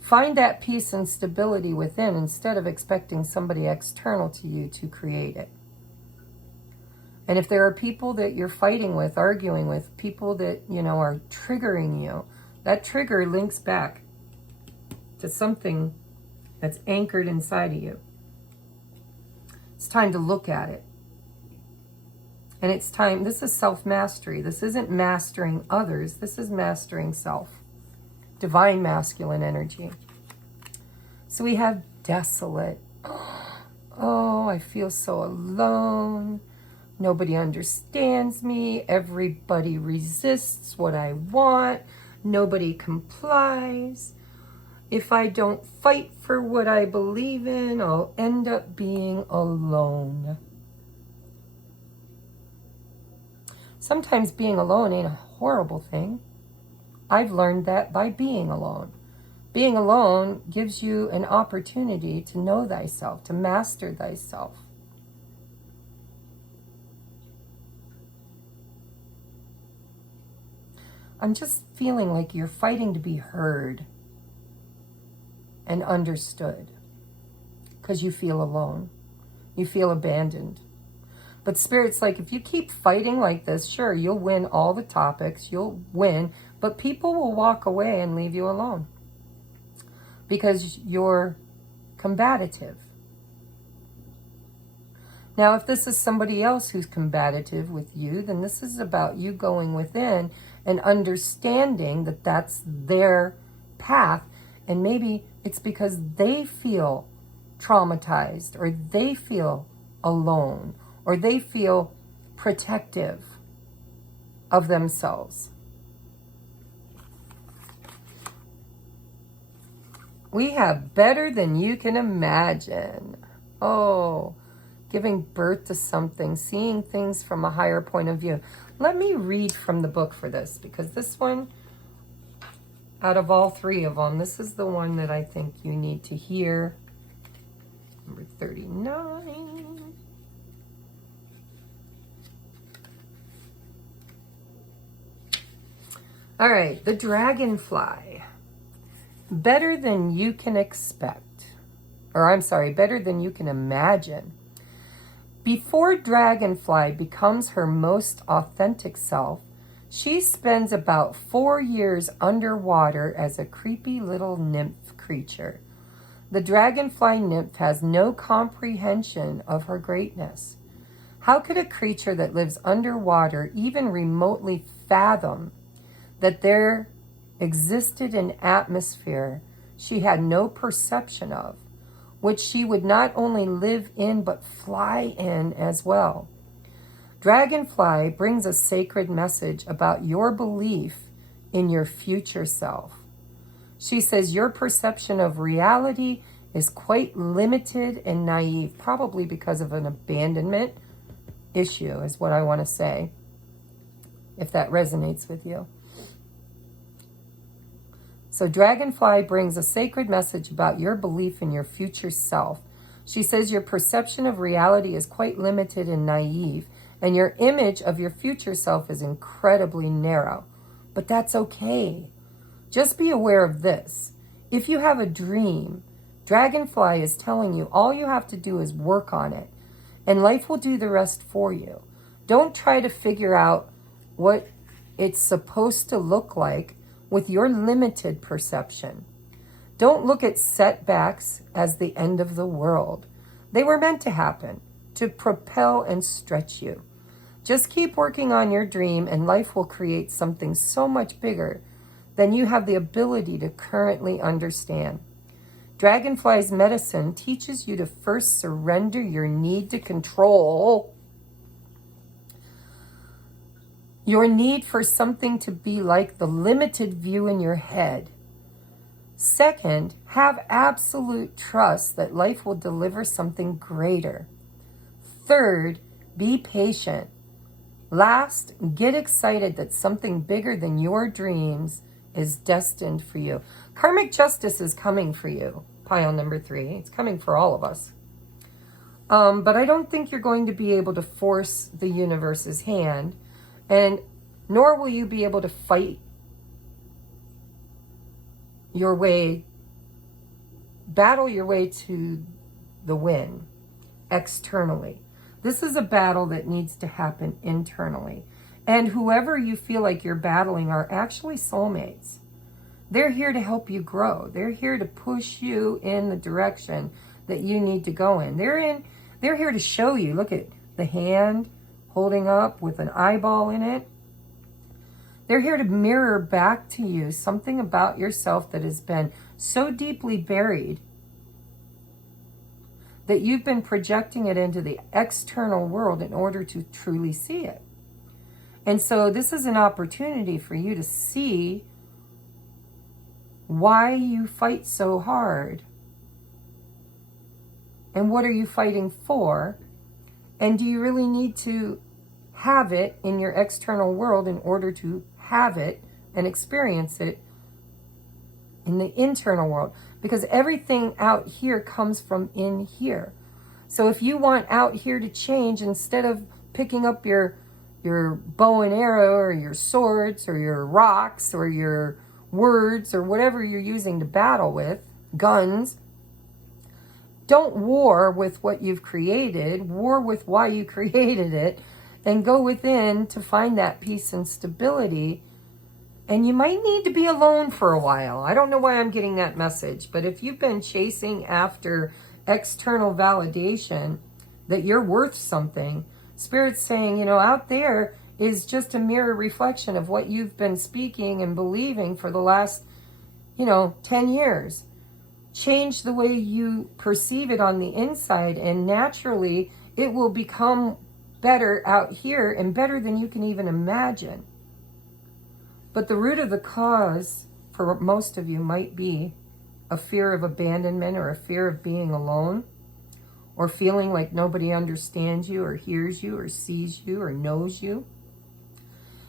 Find that peace and stability within instead of expecting somebody external to you to create it. And if there are people that you're fighting with, arguing with, people that, are triggering you, that trigger links back to something that's anchored inside of you. It's time to look at it. And it's time, this is self-mastery. This isn't mastering others. This is mastering self. Divine masculine energy. So we have desolate. Oh, I feel so alone. Nobody understands me. Everybody resists what I want. Nobody complies. If I don't fight for what I believe in, I'll end up being alone. Sometimes being alone ain't a horrible thing. I've learned that by being alone. Being alone gives you an opportunity to know thyself, to master thyself. I'm just feeling like you're fighting to be heard and understood because you feel alone. You feel abandoned. But Spirit's like, if you keep fighting like this, sure, you'll win all the topics, you'll win, but people will walk away and leave you alone because you're combative. Now, if this is somebody else who's combative with you, then this is about you going within and understanding that that's their path. And maybe it's because they feel traumatized, or they feel alone, or they feel protective of themselves. We have better than you can imagine. Oh, giving birth to something, seeing things from a higher point of view. Let me read from the book for this, because this one, out of all three of them, this is the one that I think you need to hear. Number 39. All right, the dragonfly. Better than you can expect. Or I'm sorry, better than you can imagine. Before Dragonfly becomes her most authentic self, She spends about 4 years underwater as a creepy little nymph creature. The dragonfly nymph has no comprehension of her greatness. How could a creature that lives underwater even remotely fathom that there existed an atmosphere she had no perception of, which she would not only live in but fly in as well? Dragonfly brings a sacred message about your belief in your future self. She says your perception of reality is quite limited and naive, probably because of an abandonment issue, is what I want to say, if that resonates with you. So Dragonfly brings a sacred message about your belief in your future self. She says your perception of reality is quite limited and naive, and your image of your future self is incredibly narrow. But that's okay. Just be aware of this. If you have a dream, Dragonfly is telling you all you have to do is work on it, and life will do the rest for you. Don't try to figure out what it's supposed to look like with your limited perception. Don't look at setbacks as the end of the world. They were meant to happen, to propel and stretch you. Just keep working on your dream, and life will create something so much bigger than you have the ability to currently understand. Dragonfly's medicine teaches you to first surrender your need to control, your need for something to be like the limited view in your head. Second, have absolute trust that life will deliver something greater. Third, be patient. Last, get excited that something bigger than your dreams is destined for you. Karmic justice is coming for you, pile number 3. It's coming for all of us. But I don't think you're going to be able to force the universe's hand, and nor will you be able to fight your way, battle your way to the win externally. This is a battle that needs to happen internally. And whoever you feel like you're battling are actually soulmates. They're here to help you grow. They're here to push you in the direction that you need to go in. They're here to show you. Look at the hand holding up with an eyeball in it. They're here to mirror back to you something about yourself that has been so deeply buried that you've been projecting it into the external world in order to truly see it. And so this is an opportunity for you to see why you fight so hard. And what are you fighting for? And do you really need to have it in your external world in order to have it and experience it in the internal world? Because everything out here comes from in here. So if you want out here to change, instead of picking up your bow and arrow or your swords or your rocks or your words or whatever you're using to battle with, guns, don't war with what you've created, war with why you created it, and go within to find that peace and stability. And you might need to be alone for a while. I don't know why I'm getting that message, but if you've been chasing after external validation that you're worth something, Spirit's saying, out there is just a mirror reflection of what you've been speaking and believing for the last, 10 years. Change the way you perceive it on the inside, and naturally it will become better out here, and better than you can even imagine. But the root of the cause for most of you might be a fear of abandonment, or a fear of being alone, or feeling like nobody understands you or hears you or sees you or knows you.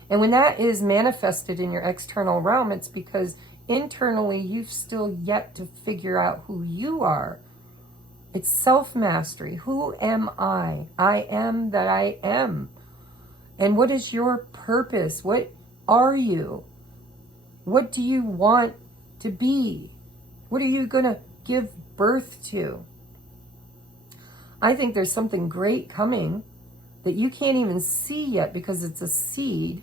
And when that is manifested in your external realm, it's because internally you've still yet to figure out who you are. It's self-mastery. Who am I? I am that I am. And what is your purpose? What are you? What do you want to be? What are you going to give birth to? I think there's something great coming that you can't even see yet because it's a seed.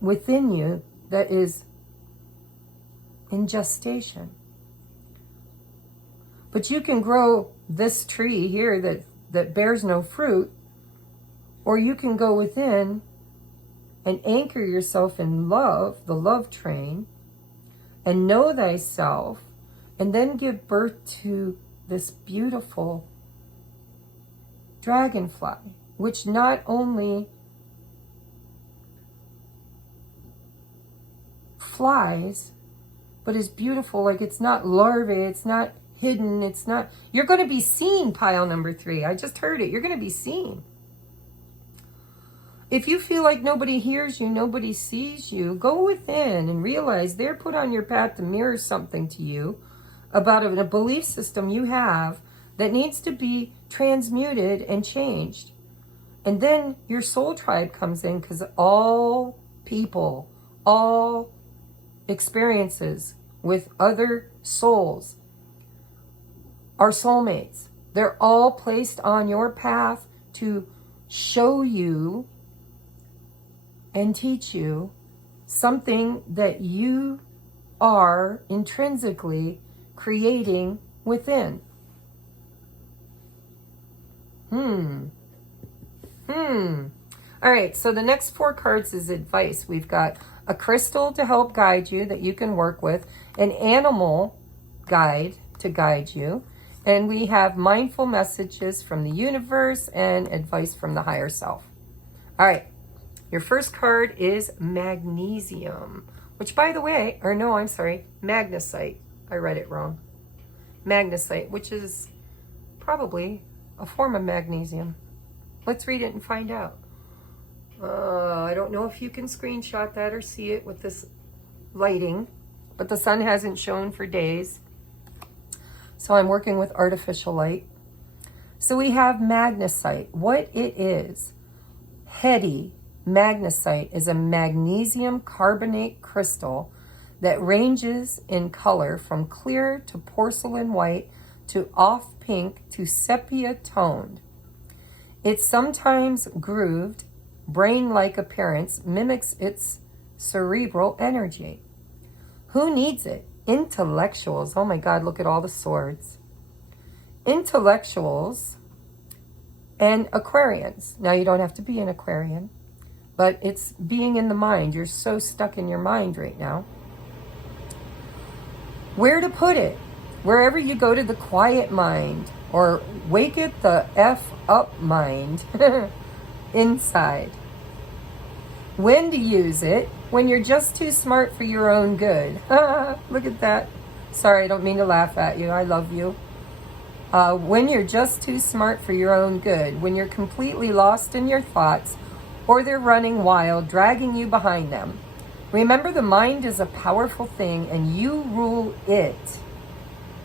within you that is in gestation. But you can grow this tree here that bears no fruit, or you can go within and anchor yourself in love, the love train, and know thyself, and then give birth to this beautiful dragonfly, which not only flies, but is beautiful. Like, it's not larvae, it's not hidden, it's not, you're going to be seen, pile number 3. I just heard it. You're going to be seen. If you feel like nobody hears you, nobody sees you, go within and realize they're put on your path to mirror something to you about a belief system you have that needs to be transmuted and changed. And then your soul tribe comes in, because all people, all experiences with other souls are soulmates. They're all placed on your path to show you and teach you something that you are intrinsically creating within. All right, so the next 4 cards is advice. We've got a crystal to help guide you that you can work with, an animal guide to guide you, and we have mindful messages from the universe and advice from the higher self. All right. Your first card is magnesium, which, by the way, or no, I'm sorry, magnesite. I read it wrong. Magnesite, which is probably a form of magnesium. Let's read it and find out. I don't know if you can screenshot that or see it with this lighting, but the sun hasn't shone for days. So I'm working with artificial light. So we have magnesite. What it is, heady. Magnesite is a magnesium carbonate crystal that ranges in color from clear to porcelain white to off pink to sepia toned. Its sometimes grooved, brain-like appearance mimics its cerebral energy. Who needs it? Intellectuals. Oh my God, look at all the swords. Intellectuals and Aquarians. Now, you don't have to be an Aquarian, but it's being in the mind. You're so stuck in your mind right now. Where to put it? Wherever you go to the quiet mind, or wake it the F up mind inside. When to use it? When you're just too smart for your own good. Look at that. Sorry, I don't mean to laugh at you. I love you. When you're just too smart for your own good. When you're completely lost in your thoughts, or they're running wild, dragging you behind them. Remember, the mind is a powerful thing, and you rule it.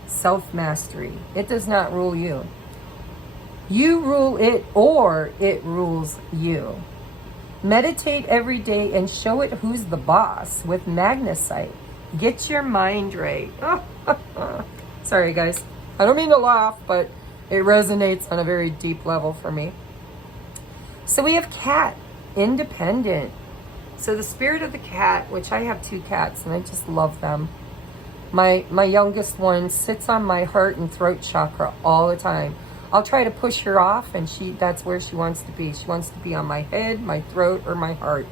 Self-mastery. It does not rule you. You rule it, or it rules you. Meditate every day and show it who's the boss with magnesite. Get your mind right. Sorry, guys. I don't mean to laugh, but it resonates on a very deep level for me. So we have cat. Independent. So the spirit of the cat, which I have 2 cats and I just love them. My youngest one sits on my heart and throat chakra all the time. I'll try to push her off, and that's where she wants to be. She wants to be on my head, my throat, or my heart.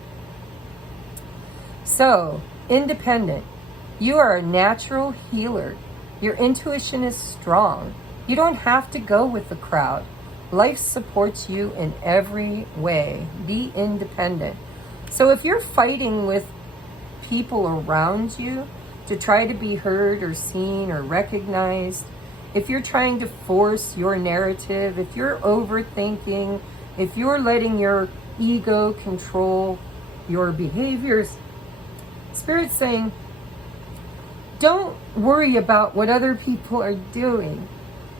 So, independent. You are a natural healer. Your intuition is strong. You don't have to go with the crowd. Life supports you in every way. Be independent. So if you're fighting with people around you to try to be heard or seen or recognized, if you're trying to force your narrative, if you're overthinking, if you're letting your ego control your behaviors, Spirit's saying, don't worry about what other people are doing.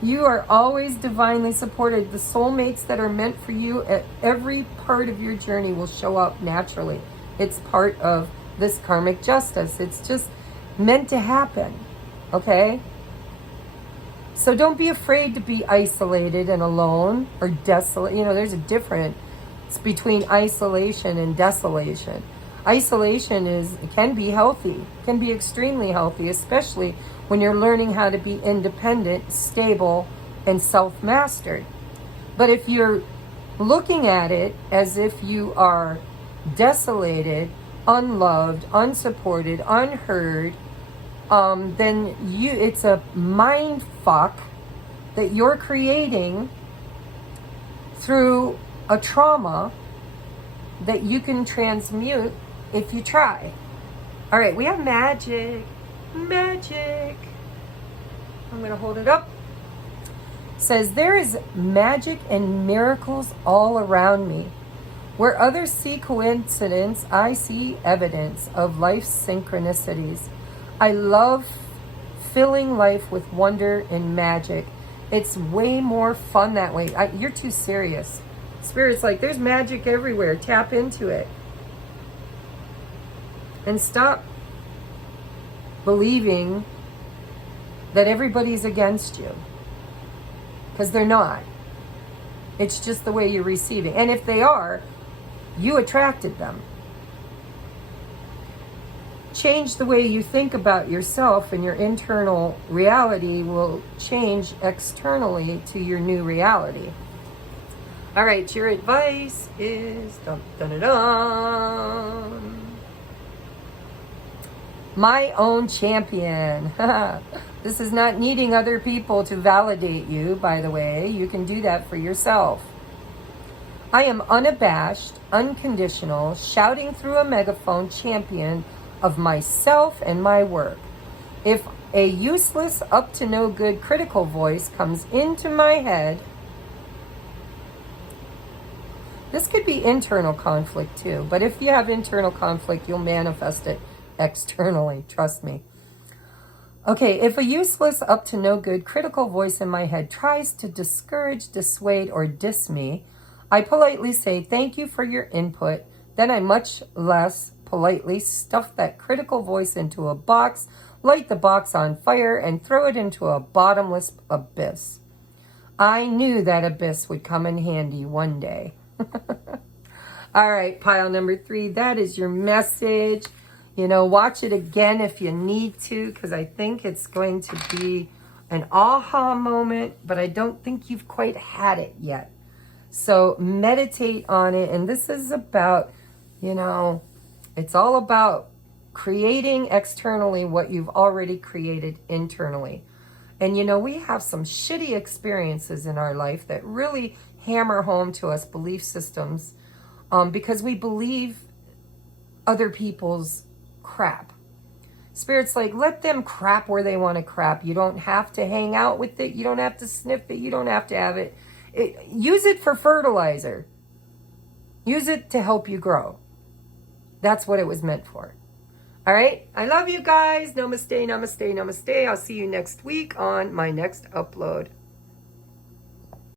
You are always divinely supported. The soulmates that are meant for you at every part of your journey will show up naturally. It's part of this karmic justice. It's just meant to happen, okay? So don't be afraid to be isolated and alone or desolate. You know, there's a difference between isolation and desolation. Isolation can be healthy, can be extremely healthy, especially when you're learning how to be independent, stable, and self-mastered. But if you're looking at it as if you are desolated, unloved, unsupported, unheard, then it's a mind fuck that you're creating through a trauma that you can transmute if you try. All right, we have magic. Magic. I'm going to hold it up. It says, there is magic and miracles all around me. Where others see coincidence, I see evidence of life's synchronicities. I love filling life with wonder and magic. It's way more fun that way. You're too serious. Spirit's like, there's magic everywhere. Tap into it. And stop believing that everybody's against you. Because they're not. It's just the way you're receiving. And if they are, you attracted them. Change the way you think about yourself, and your internal reality will change externally to your new reality. All right, your advice is dun, dun, dun, dun. My own champion. This is not needing other people to validate you, by the way. You can do that for yourself. I am unabashed, unconditional, shouting through a megaphone champion of myself and my work. If a useless, up to no good critical voice comes into my head, this could be internal conflict too, but if you have internal conflict, you'll manifest it externally, trust me. Okay, if a useless, up to no good critical voice in my head tries to discourage, dissuade, or diss me, I politely say thank you for your input. Then I much less politely stuff that critical voice into a box, light the box on fire, and throw it into a bottomless abyss. I knew that abyss would come in handy one day. All right, pile number 3, that is your message. You know, watch it again if you need to, because I think it's going to be an aha moment, but I don't think you've quite had it yet. So meditate on it. And this is about, you know, it's all about creating externally what you've already created internally. And, you know, we have some shitty experiences in our life that really hammer home to us belief systems because we believe other people's crap. Spirit's like, let them crap where they want to crap. You don't have to hang out with it. You don't have to sniff it. You don't have to have it. Use it for fertilizer. Use it to help you grow. That's what it was meant for. All right. I love you guys. Namaste, namaste, namaste. I'll see you next week on my next upload.